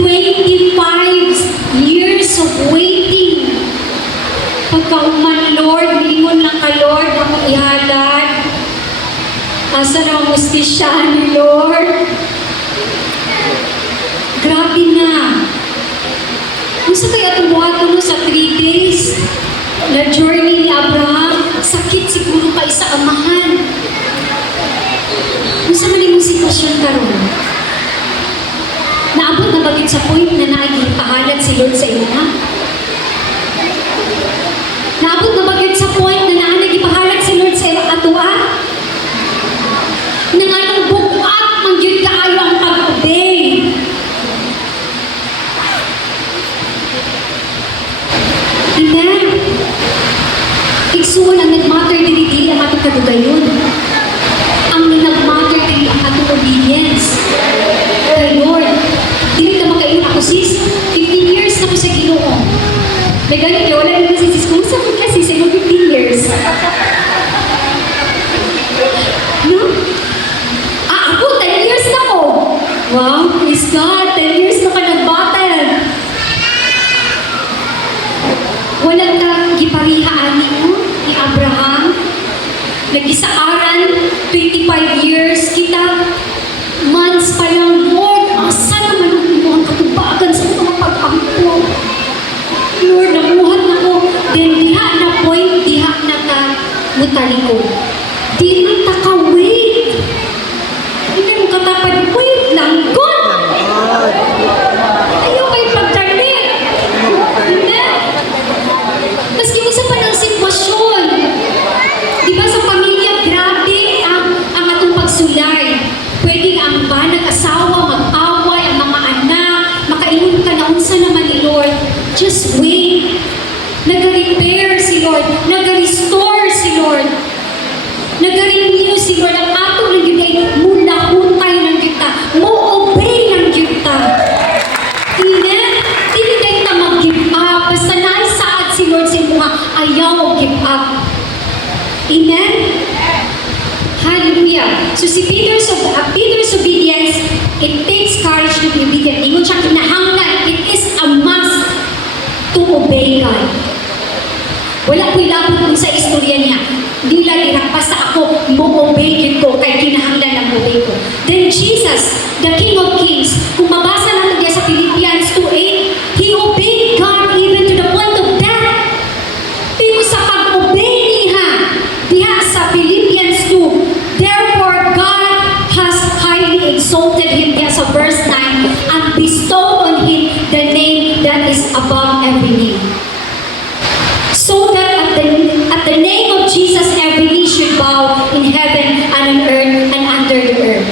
25 years of waiting. Pagkauman, Lord, mingon lang ka, Lord, akong ihalad. Asa na ang mustisya ni Lord? Grabe na. Gusto kaya tumuha sa 3 days na journey ni Abraham, sakit siguro pa sa amahan. Gusto man yung sitwasyon karon. Naabot na bagit sa point na naipahalan si Lord sa ina? Naabot na bagit sa point na naipahalan si Lord sa atua? Na nga yung bukak, mangyod kaayo ang pag-obey. Amen. Igsuon ang nag-matter dili ang atong kadugayon. Ang nag-matter dili ang atong obedience. Kay Lord, dili ka makaingon ako sis, 15 years na ko sa Ginoo. May ganit kaya wala naman si sis, kung saan kasi sa 15 years. No? Ako, 10 years na ko. Wow, praise God, 10 years na ka nag-battle. Walang giparihaan ni Abraham. Nag-isaaran, 25 years. Kita, months pa lang, Lord, asa naman ang katubagan sa mga pag-ampo. Lord, namuhat na ko. Then, diha na point, diha na ka mutalikod. Di na ta ka wait. Hindi mo katapad, wait lang, God. Ayaw kayo pagtalit. Hindi. Maski mo sa panang sitwasyon. Di ba sa pamilya, grabe ang atong pagsulay. Pwede ang ba nag-asawa, mag-away, ang mga anak, makaingon ka na unsa naman ni Lord. Just wait. Nag-repair si Lord. Nag-restore si Lord. Nag-renew si Lord. Ang ato ng gitay, mula hutay ng kita. Mo-obey ng kita. Amen? Hindi kayo na mag-give up. Basta naisaad si Lord sa mga ayaw give up. Amen? Hallelujah. So si Peter's obedience, it takes courage to be obedient. Ingon siya kinahanglan. It is a must to obey God. Wala ko'y labot kung sa istorya niya. Di lang basta ako, mo-obey ko kay kinahanglan ng obey ko. Then Jesus, the King of Kings, kung mabasa natin niya sa Philippians 2:8, He obeyed God even to the point of death. Pero sa pag-obey niya, diha sa Philippians 2, therefore God has highly exalted Him, diha sa verse 9, and bestowed on Him the name that is above every name. So that at the name of Jesus, every knee should bow in heaven and on earth and under the earth.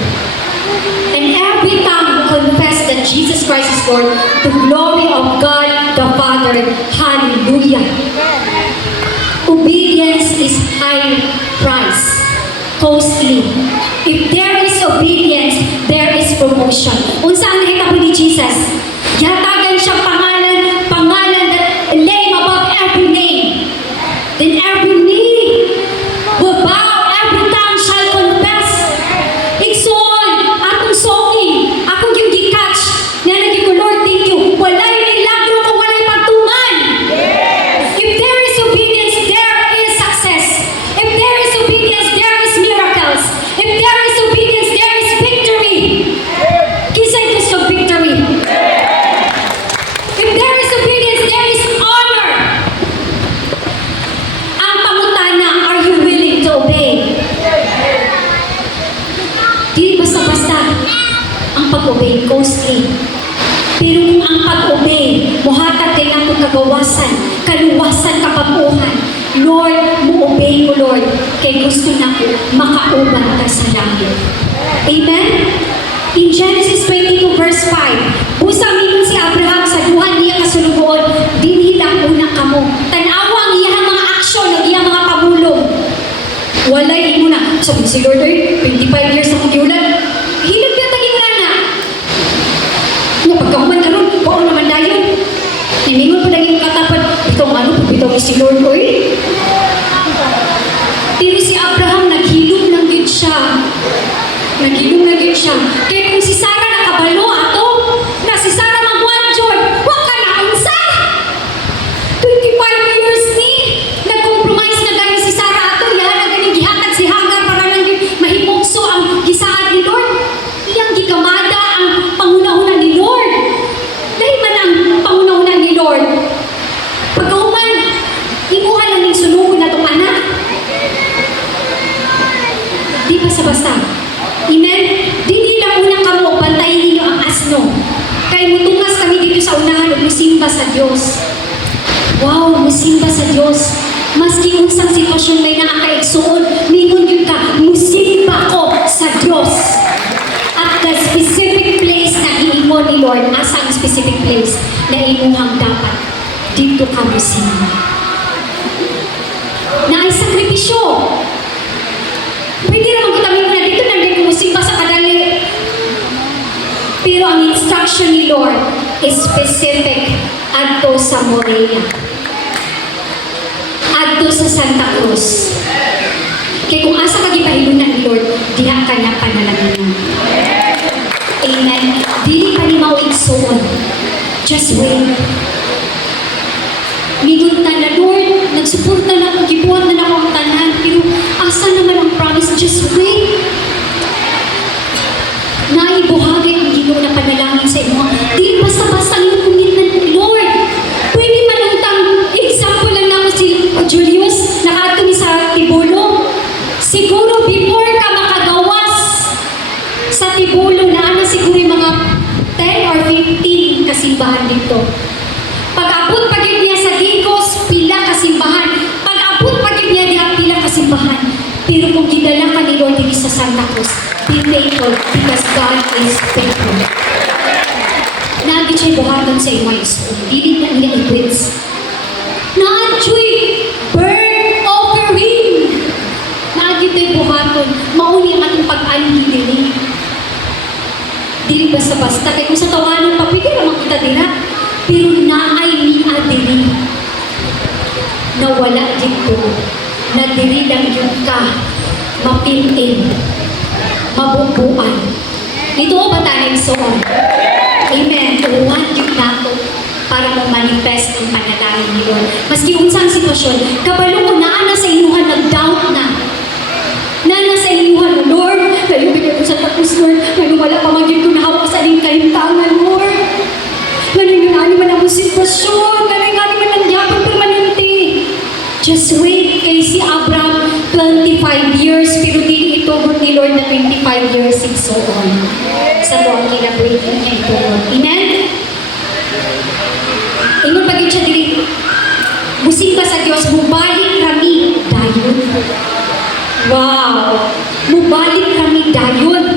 And every tongue confess that Jesus Christ is Lord, to glory of God the Father. Hallelujah. Obedience is high price, costly. If there is obedience, there is promotion. Unsa ang nakita po ni Jesus? Yatagan siyang pangalan that name pag-obey costly. Pero kung ang pag-obey, muhatag kay nato kagawasan, kaluwasan, kapabuhan, Lord, mo-obey ko, Lord, kay gusto na ko makauban ka sa langit. Amen? In Genesis 22 verse 5, busa mingon si Abraham sa duhan niya kasulugoon, dinhi lang una kamo. Tanawa ang iyang mga aksyon, ang iyang mga pamulong. Walay imo na. Sabi si Lord, 25 years akong giulan. Hilog na taging na. Nga pagkahuman karon, kung naman dayon. Iningon pa naging katapat, ikaw ano, pagbitaw si Lord, oy. Pero si Abraham, naghilom lang yun siya. Naghilom lang yun siya. Kaya kung si Sarah nakabalo ato, na si Sarah magwanjod, wag ka na unsa. 25 years ni, nag-compromise na gani si Sarah ato, yan na ganing gihatag si Hagar para lang mahimugso ang gisaad ni Lord. Iyang gikamada ang pangunahuna ni Lord. Dahil man ang pangunahuna ni Lord. Pagkahuman, imuha lang yung sunugon na itong anak. Di basta-basta. Amen? Di lang unang kamo, bantayin ninyo ang asno. Kaya mutungas kami dito sa unahan at musimba sa Diyos. Wow, musimba sa Diyos. Maski unsang sitwasyon may nakakaigsuon, mingon yun ka, musimba ko sa Diyos. At the specific place na iingon ni Lord, asa ang specific place na imuhang dapat dito ka musimba. Na ay sakripisyo. Pwede naman kutamin ko na dito nandiyan kumusimba sa kadali. Pero ang instruction ni Lord is specific adto sa Morea. Adto sa Santa Cruz. Kaya kung asa kagipahilunan ni Lord, diha ka niya panalangin. Amen. Dili pa ni mawigsoon. Just wait. Mingon ta na, Lord, nagsuporta na ako, gibuhat na ako ang tanan, pero asa naman ang promise? Just wait. Naibuhagay ang Ginoo na panalangin sa imo. Di basta-basta ang iyong commitment, Lord. Pwede man utang, example lang naman si Julius, nakato ni sa Tibulo. Siguro before ka makagawas sa Tibulo, na siguro yung mga 10 or 15 kasimbahan dito. Pag-abot pagid niya sa Digos, pila kasimbahan. Pag-abot pagid niya diha, pila kasimbahan. Pero kung gidala ka ni Lord dito sa Santa Cruz, be faithful because God is faithful. Nagit siya'y buhaton sa imo school. Dili na niya i-quits. Naadyo'y burnt offering. Nagit ay buhaton. Mauni ang ating pag-aligi dili. Dili basta-basta. Kaya kung sa tawanan pa, pwede naman kita dila. Pero naay ni adili na wala dito, na dili lang yun ka mapilin, mabubuan. Ito o ba tayo soon? Amen. Uwan yun nato para ma-manifest ang panalangin ni Lord. Maski unsang sitwasyon, kabalo ko na sa inuhan, nag-doubt na. Na sa inuhan, Lord, kayo bigyan ko sa tapos, Lord, ngayon wala pa magiging ko na hawak sa aling kaintangan, Lord. Ngayon man ang sitwasyon, ngayon man ang yapon permanente. Just wait kay si Abraham, 25 years, pero di itugot ni Lord na 25 years and so on. Sa buong kinabuhi niya itugot. Amen? Ingon pag siya dili, musimba sa Diyos, mubalik kami dayon. Wow! Mubalik kami dayon.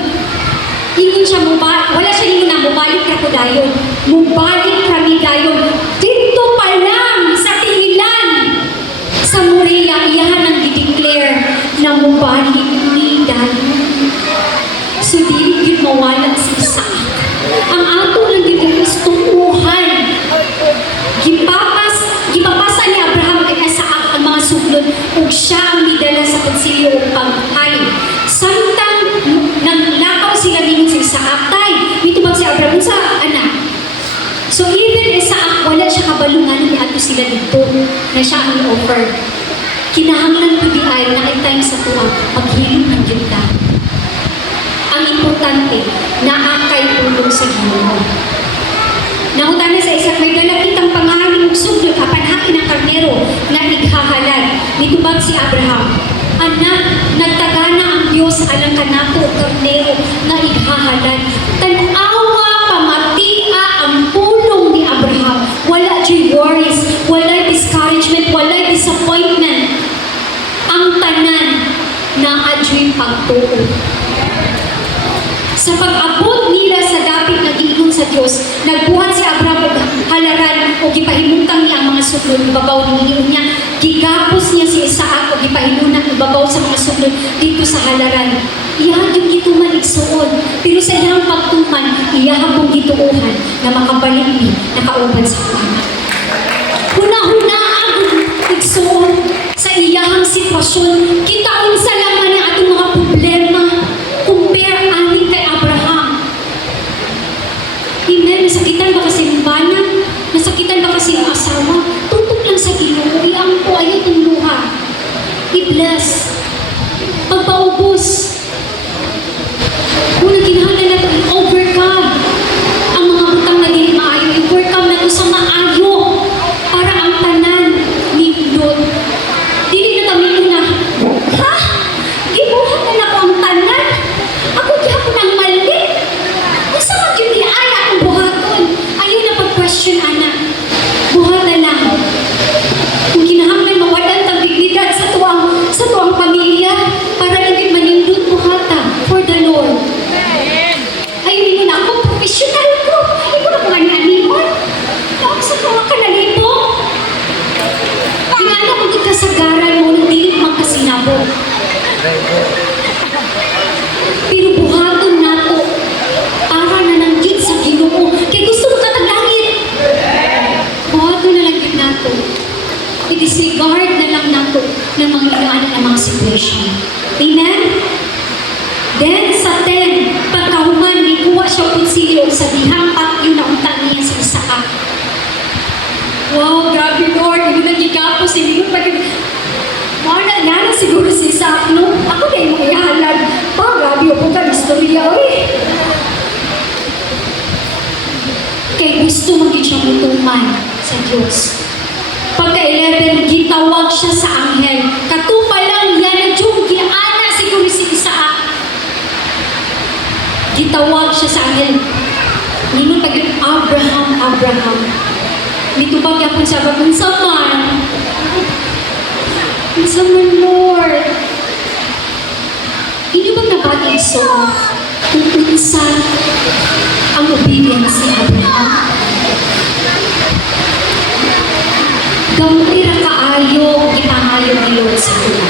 Ingon siya, wala siya ingon na, mubalik ka ko dayon. Mubalik kami dayon. Dito pa lang sa tingilan sa Morea, iyahan ang i-declare na mubalik ni dayon. So, di yun mawala sa isa. Ang ato lang ginugustuhan. Gipapasa ni Abraham kay Isaac ang mga suglod ug siya ang midala sa konsilyo ug paghain. Samtang naglakaw sila mingon sa Isaac, tay, mitubag si Abraham sa anak. So even Isaac, wala siya kabalungan ni ato sila dito na siya ang offer. Kinahanglan ko di ay nakitime sa tuwa, paghiling ng Yuda. Ang importante, naakay tulong sa Ginoo. Nangutana sa Isaac, may dala kitang pangahaling sugdod, kapanhakin ng karnero na ighahalad. Nitubag si Abraham, anak, nagtagana ang Diyos alang kanato o karnero na ighahalad. Tanaw matuod. Sa pag-abot nila sa dapit nag-iingon sa Dios, nagbuhat si Abraham og halaran o gipahimutang niya ang mga sudlon ibabaw ni niya. Gigapos niya si Isaac o gipahimunan ibabaw sa mga sudlon dito sa halaran. Iyahan yung gituman igsuon, pero sa iyang pagtuman, iyahan mong gituuhan na makabalik ni nakauban sa kanya. Huna-huna ang igsuon sa iyahang sitwasyon. Kita unsa lang man ang atong mga problema compare aning kay Abraham. Amen. Nasakitan ba kasi ang bana? Nasakitan ba kasi ang asawa? Tutok lang sa Ginoo. Iyang po ayaw itong luha. I-bless. Pagpaubos. Unang kinahanglan natin i-overcome ang mga butang na dili maayo. I-overcome natin sa maayo para ang tanan ni Lord. Dili na kami na, ha? Gibuhat na ako ang tanan? Ako gihapon ang mali? Kung sa mag yun ay akong buhaton? Ayaw na pag-question, anak. Buhat na lang. Kung kinahanglan mawalan tang dignidad sa tuwang pamilya para hindi manindot buhata for the Lord. Ayaw nyo na ako, professional ko. Ikaw na mga nanimon. Ako sa mga kanalipo. Tingala mo din kasagaran mo nung dinig magkasinabo. Pero buhaton nato para na nanggit sa Ginoo. Kaya gusto mo kataglangit. Buhaton na lang din nato. I-disregard na lang nato ng mga inaanan ng mga situation. Amen? Then sa 10, pagkahuman, ikuha siya konsilyo sa dihang patyo na unta niya sa Isaac. Wow, grabe Lord, hindi na gigapos, hindi ko pag... Mana nga na siguro si Isaac, no? Ako na yung ihalag. Pa, grabe ako ka, istorya, eh. Kaya gusto maging siya mutuman sa Diyos. Pagka-11, gitawag siya sa anghel. Katupa lang yan na Diyong giana siguro si Isaac. Gitawag siya sa anghel. Ninong pag Abraham, Abraham. Mitubag yapon siya, kung saman. Kung saman, Lord. Hindi bang nabatid so? Kung unsa ang obedience ni Abraham. Gamay ra kaayo, ipangayo ni Lord sa tuwa.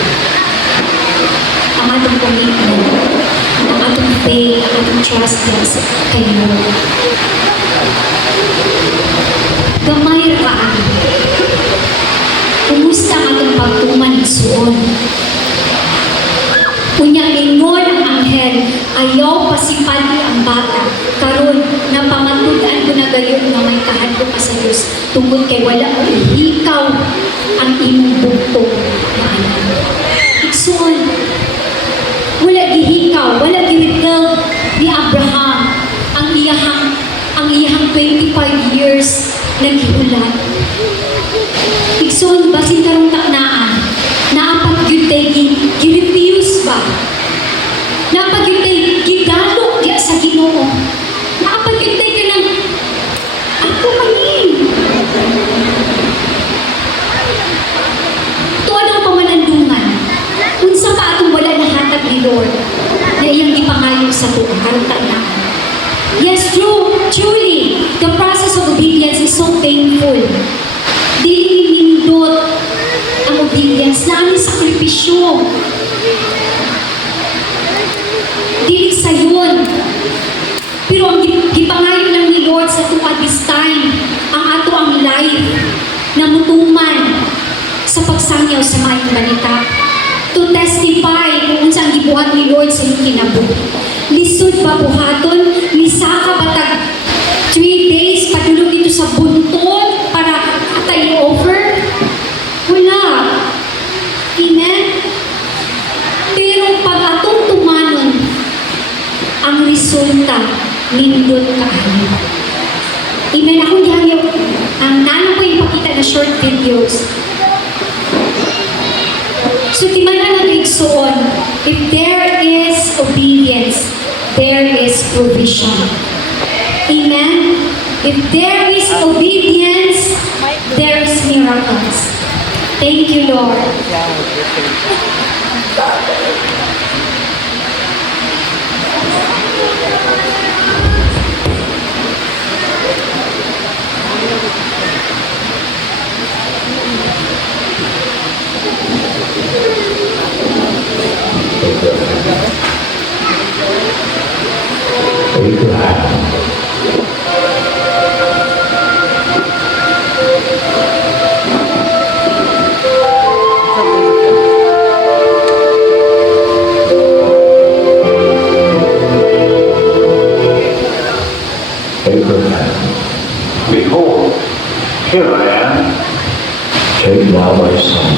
Ang atong commitment, ang atong faith, ang atong trust kay Lord. Gamay ra kaayo. Kumusta ang atong pagtuman igsuon? Unya ingon ang anghel, ayaw pasipali ang bata. Karon napamatudan ko na gayon nga may kahadlo pa sa Dios tungod kay wala mo ihikaw ang imong bugtong na anak. Igsuon, wala gihikaw, wala girebuild ni Abraham ang iyahang 25 years na gihulat. Igsuon, basin karong taknaan, naapat yun tayo girefuse ba? Naapat yun tayo gidalo diya sa Ginoo. Naapat yun tayo ka ng ako manin. Tuwan ang pamalandungan. Unsa pa atong wala nahatag ni Lord na iyang ipangayo sa tuwa karong taknaan. Yes, truly, the process of obedience is so painful. Dili nindot ang obedience na ang sakripisyo. Dili sa yun. Pero ang gipangayon lang ni Lord sa tuwa this time, ang ato ang life na mutuman sa pagsangyaw sa mga balita. To testify kung unsa ang gibuhat ni Lord sa iyong kinabuhi. Lisod ba buhaton? Misaka batag 3 days padulog ito sa bunton para atay over? Wala. Amen? Pero pag atong tumanon, ang resulta nindot kaayo. Amen? Akong dihanyo, ang nano ko ipakita na short videos. So, timanan ang igsoon, if there is obedience, there is provision. Amen? If there is obedience, there is miracles. Thank you, Lord. Abraham. Abraham, Behold, here I am. take now thy son,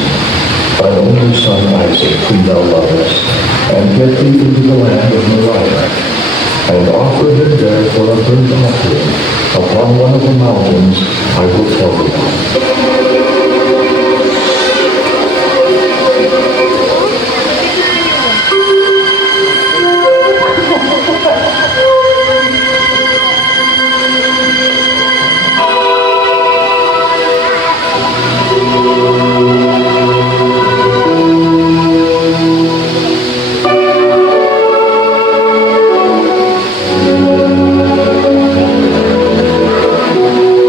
thine only son Isaac, whom thou lovest, and get thee into the land of Moriah, and offer him there for a burnt offering upon one of the mountains I will tell thee of.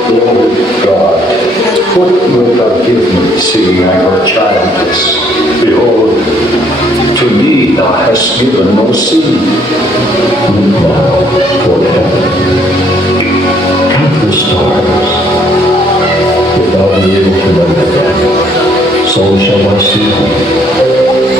Lord God, what wilt thou give me, seeing I am childless? Behold, to me thou hast given no seed. Look now toward heaven. Count the stars. If thou be able to number them, so shall I see them.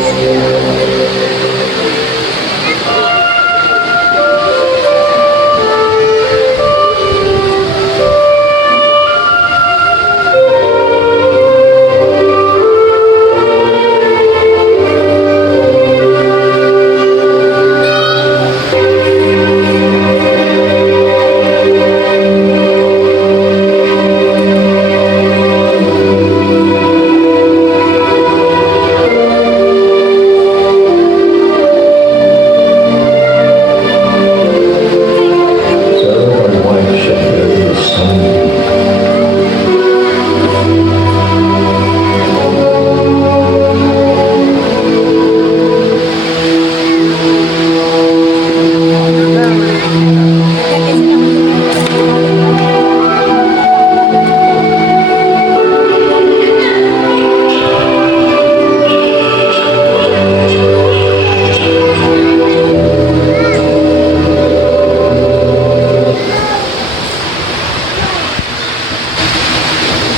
Sarah, thy wife, shall bear thee a son.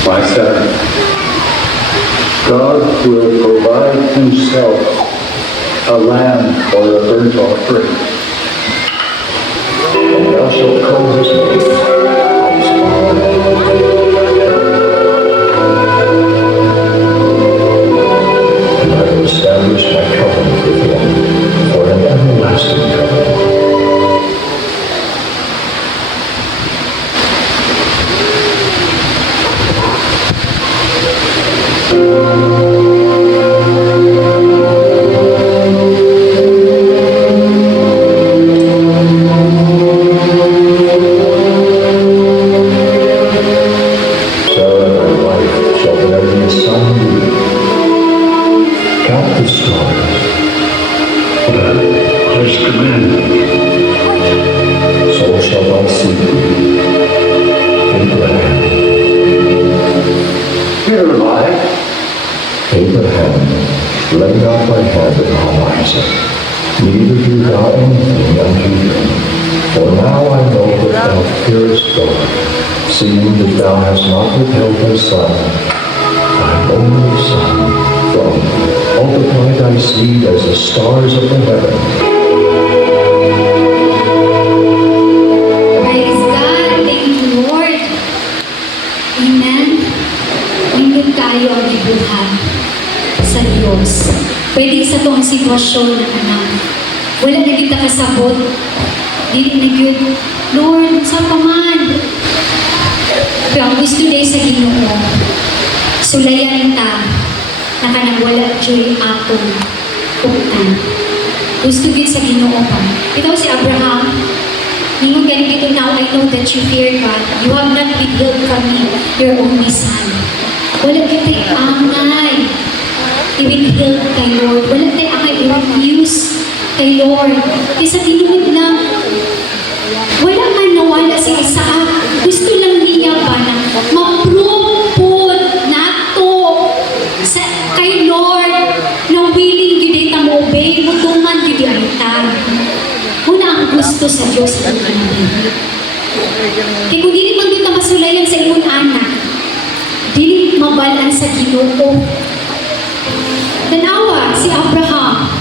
My son, God will provide himself a lamb for a burnt offering. And thou shalt call his name and I will establish my covenant with him for an everlasting covenant. Sarah, thy wife, shall bear thee a son. Count the stars. Please command. So shall thou see thee. Abraham. Here am I. Abraham, lay not thy hand upon Isaac, neither do thou anything unto him. For now I know that thou fearest God, seeing that thou hast not withheld thy son, thy only son, from me. Multiply thy seed as the stars of the heaven, Praise God. Thank you, Lord. Amen. Nindot tayo ang ibuhan sa Diyos. Pwede sa itong sitwasyon na anak. Wala na kita kasabot. Dili na yun. Lord, sa paman. Pero ang gusto day sa Ginoo, sulayan ta na kanang wala joy atong kuptan. Gusto din sa Ginoo pa. Ito si Abraham, ningon gani dito, now I know that you fear God. You have not withheld from me your only son. Wala kita'y angay i-withheld kay Lord. Wala tayo angay i-refuse kay Lord. Kasi tinuod lang, wala man nawala si Isaac. Gusto lang niya ba na ma-prove po nato sa kay Lord na willing yun ay tamo-obey mo tuman yun ay ta. Una ang gusto sa Diyos. kinabuhi. Kaya kung dili man kita masulayan sa imong anak, dili mabalan sa Ginoo. Tanawa si Abraham,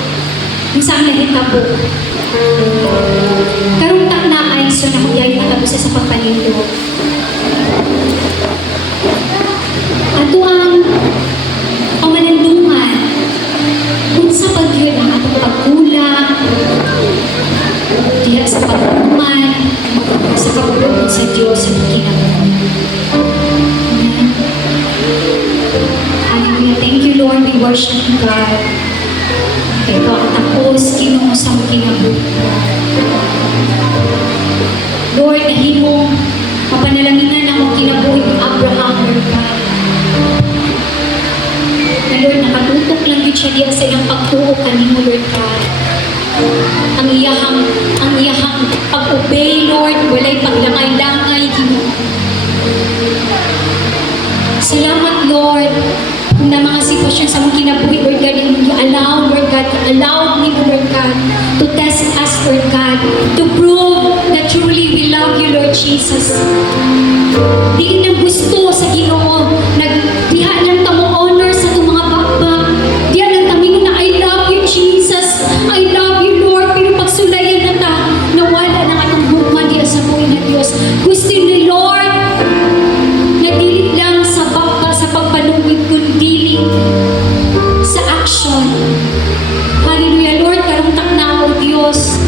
kung saan nahitabo. Karong na ay so nakuyay matabo siya sa pagpanindo. Ato ang pamanandungan kung sa pagyon ang atong pagkulang, diya sa pagkuman, sa kapulungan sa Diyos sa kinabuhi. Amen. Hallelujah. Thank you, Lord. We worship you, God. Kaya ikaw ang tapos, Ginoo sa kinabuhi. Lord, nahimong mapanalanginan na mong kinabuhi ni Abraham, Lord God. Na Lord, nakatutok lang yun siya diya sa iyang pagtuo kanimo, Lord God. Ang iyahang pag-obey, Lord, walay paglangay-langay, Ginoo. Salamat, Lord, kung na mga sitwasyon sa mong kinabuhi, Lord God, you allow, Lord God, allow me, Lord God, to test us, Lord God, to prove that truly we love you, Lord Jesus. Di nang gusto sa Ginoo, nagdiha ng tamo honor sa itong mga bakbak. Diha ng tamingon na I love you, Jesus. I love you, Lord. Pero pagsulayan na ta, nawala ng atong hukman diya sa buhay na Diyos. Gusto ni Lord, na dili lang sa bakba, sa pagpanungig, kundi sa action. Hallelujah, Lord. Karungtak na o Diyos.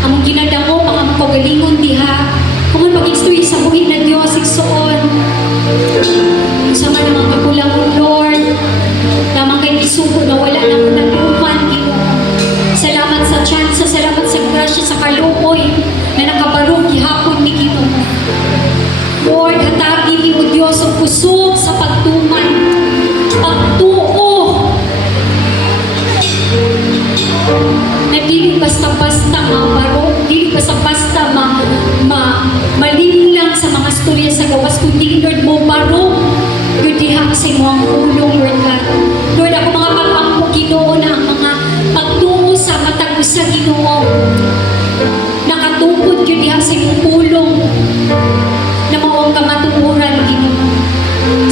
Among ginadamo, pang among pagalingon diha. Kung ang pag-istoy sa buhay na Diyos, igsoon. Yung sama ng mga kakulangon, Lord. Lamang kay isugo na wala na mo nagluman, Ginoo. Salamat sa chance, salamat sa grasya, sa kaluoy na nakabarog gihapon ni Ginoo. Lord, hatagi ni o Diyos ang kusog sa pagtuman, pagtuo, na dili basta-basta mabarog, dili basta-basta malinlang sa mga storya sa gawas, kundi Lord mo barog, yun diha sa imo ang ulong, Lord God. Lord, ako mga pag-ampo, Ginoo, na ang mga pagtungo sa matag sa Ginoo, nakatupod yun diha sa imong pulong, na mawang kamatuuran, Ginoo.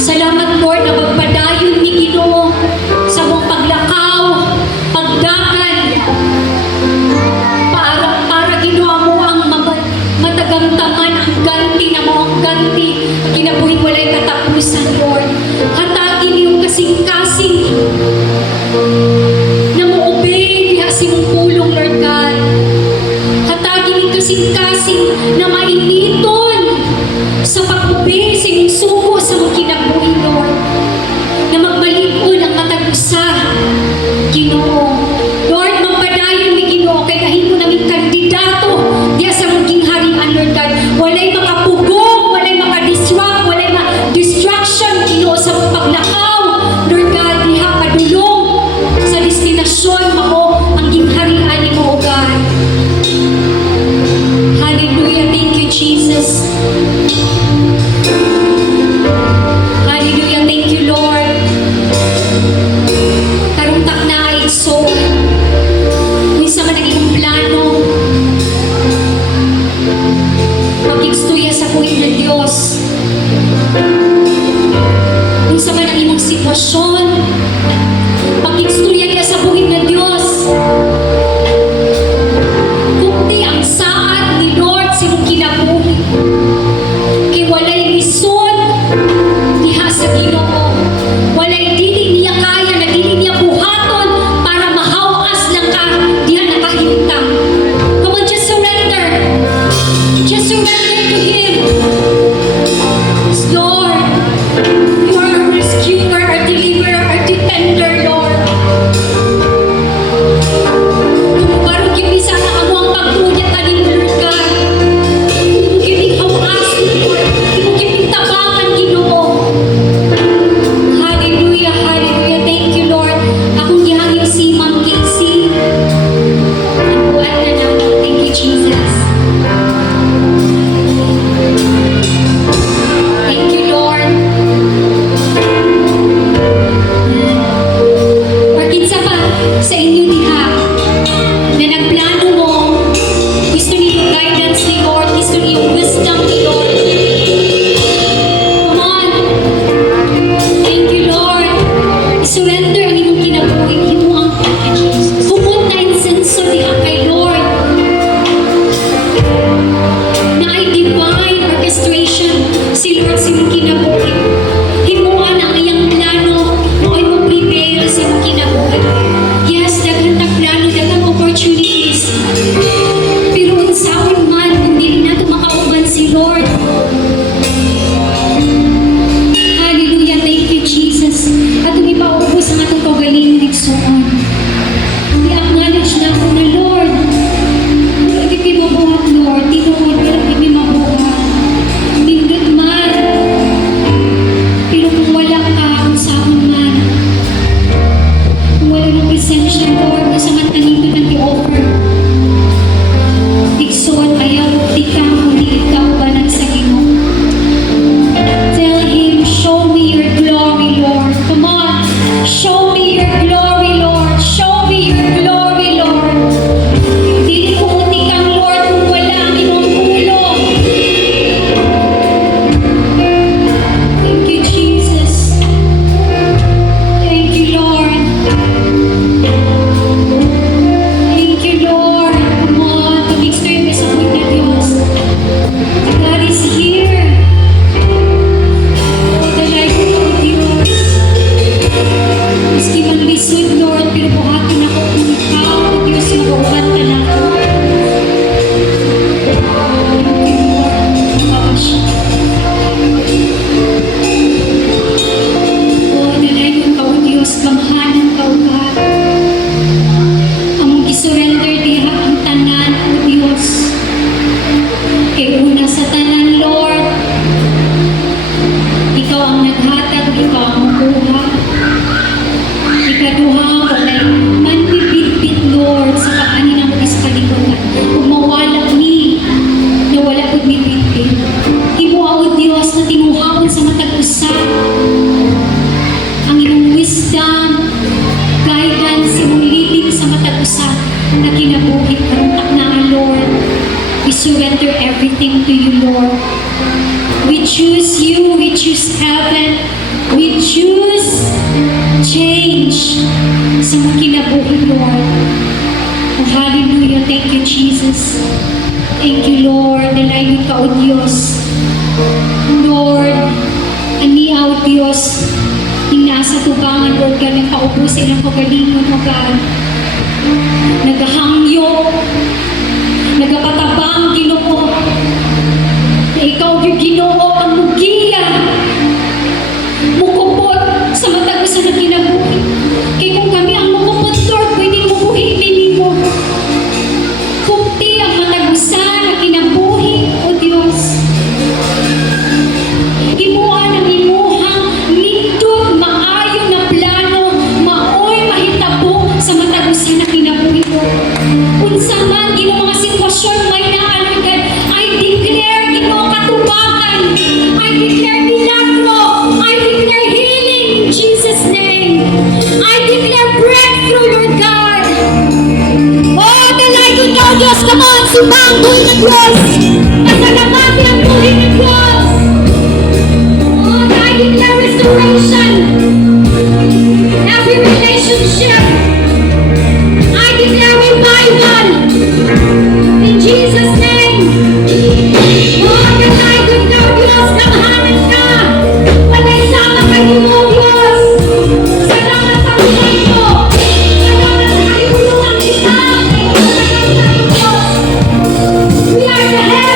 Salamat, Lord, na magpadayon ni Ginoo sa mong paglakaw, pagdakan, para Ginoo mo ang matagamtaman ang ganti na mo ang ganti, kinabuhin walay katapusan, Lord. Hatagin yung kasing-kasing na mo obey diha sa imong pulong, Lord God. Hatagin yung kasing-kasing na mainiton sa pag-obey sa imong sugo sa mong kinabuhi, Lord. Na magmalikon ang matagusa, Ginoo. Lord, magpadayon ni Ginoo kay kahit mo namin kandidato diya sa mong gingharian, Lord God. Walay makapugong, walay makadisrupt, walay distraction, Ginoo, sa mong paglakaw, Lord God, diha padulong sa destinasyon mo ang gingharian ni mo, O God. Hallelujah. Thank you, Jesus. Hallelujah. Thank you, Lord. Karungtak na ay so. Minsan man naging plano. Pag-igstuya sa buhay ng Diyos. Minsan man ang imong sitwasyon. Pag-igstuya niya sa buhay ng Diyos. Kundi ang saad ni Lord sa imong kinabuhi. Kay walay lison diha sa Ginoo. Walay dili niya kaya na dili niya buhaton para mahawas lang ka diha nakahintang. Come on, just surrender. Just surrender to Him. Yes, Lord, you are our rescuer, our deliverer, our defender, Lord. Kung barog yung bisa na amo ang pagtunyat ani mo, Lord God. na ay divine orchestration si Lord sa imong kinabuhi. Himuan ang iyang plano mo ay mo-prevail sa imong kinabuhi. Yes, daghang ta plano, daghang opportunities. Pero unsaon man kung dili nato makauban si Lord. Hallelujah, thank you Jesus. Atong ipaubos ang atong kaugalingon igsoon. I-acknowledge na ako na Lord. Hindi kami mabuhat Lord. Tinuod, pero hindi mabuhat. Nindot man. Pero kung wala ka, kung saan man. Kung wala ng presensya Lord, nasa man kanindot ang i-offer. Igsoon, ayaw, di ka, kundi ikaw banan sa Ginoo. Tell Him, show me your glory, Lord. Come on. Show me your glory, Lord. Show me your glory, Lord. Dili ko muti kang Lord kung wala ang imong tulong. Thank you, Jesus. Thank you, Lord. Thank you, Lord. Come on. Tumig-stream sa amin na Diyos. God is here. Dalay ko ang Diyos. Maski man lisod, Lord, pero buhatin ako kung ikaw, o Diyos, mag-uwan ka na ako. Thank you, Lord. Bawas siya. Oh, dalay ko ikaw, o Diyos, gamhanan ka, o God. Among gisurrender diha ang tanan, o Diyos. Kay una sa tanan, Lord, ikaw ang naghatag, ikaw ang makuha. Ikaduha, walay manbibitbit, Lord, sa pag-ani ng iskalibutan. Kung mawala ni, na wala kong bibitbit. Imo, O Diyos, na tinuhaon sa matag usa ang iyong wisdom, guidance, imong leading sa matag usa na kinabuhi karong taknaan, Lord. We surrender everything to you, Lord. We choose you, we choose heaven, we choose change sa mga kinabuhi, Lord. Oh, hallelujah. Thank you, Jesus. Thank you, Lord. Dalayan ka, O Diyos. Lord, aniya, O Diyos, yung nasa tubangan, Lord, ganang paubusin ang kagalingon, O God. Nagahangyo, nagapatabang Ginoo, na ikaw yung Ginoo ang mugiya, mukupot sa matag usa na kinabuhi. Kaya kung kami ang mukupot, Lord, pwedeng mubuhitin nimo. Kumti ang matag usa na kinabuhi, O Diyos. Imuan ang imuhang nindot maayo na plano, maoy mahitabo sa matag usa na kinabuhi, Lord. Unsa man ginoo mga sitwasyon may naalagad, I declare ginoo katubakan. I declare milagro. I declare healing in Jesus' name. I declare breakthrough, Lord God. Oh, dalay ko na, Diyos. Come on, sumang tuloy ng Diyos. Pasalamati ang tuloy ng Diyos. Oh, I declare restoration. Every relationship. I declare revival. In Jesus' name. Oh, dalay ko na, Diyos. Kamhanan ka. Walay sama kayo mo, Diyos. Salamat sa buhay ko. Salamat sa kalimutan kita. Diyos. We are the head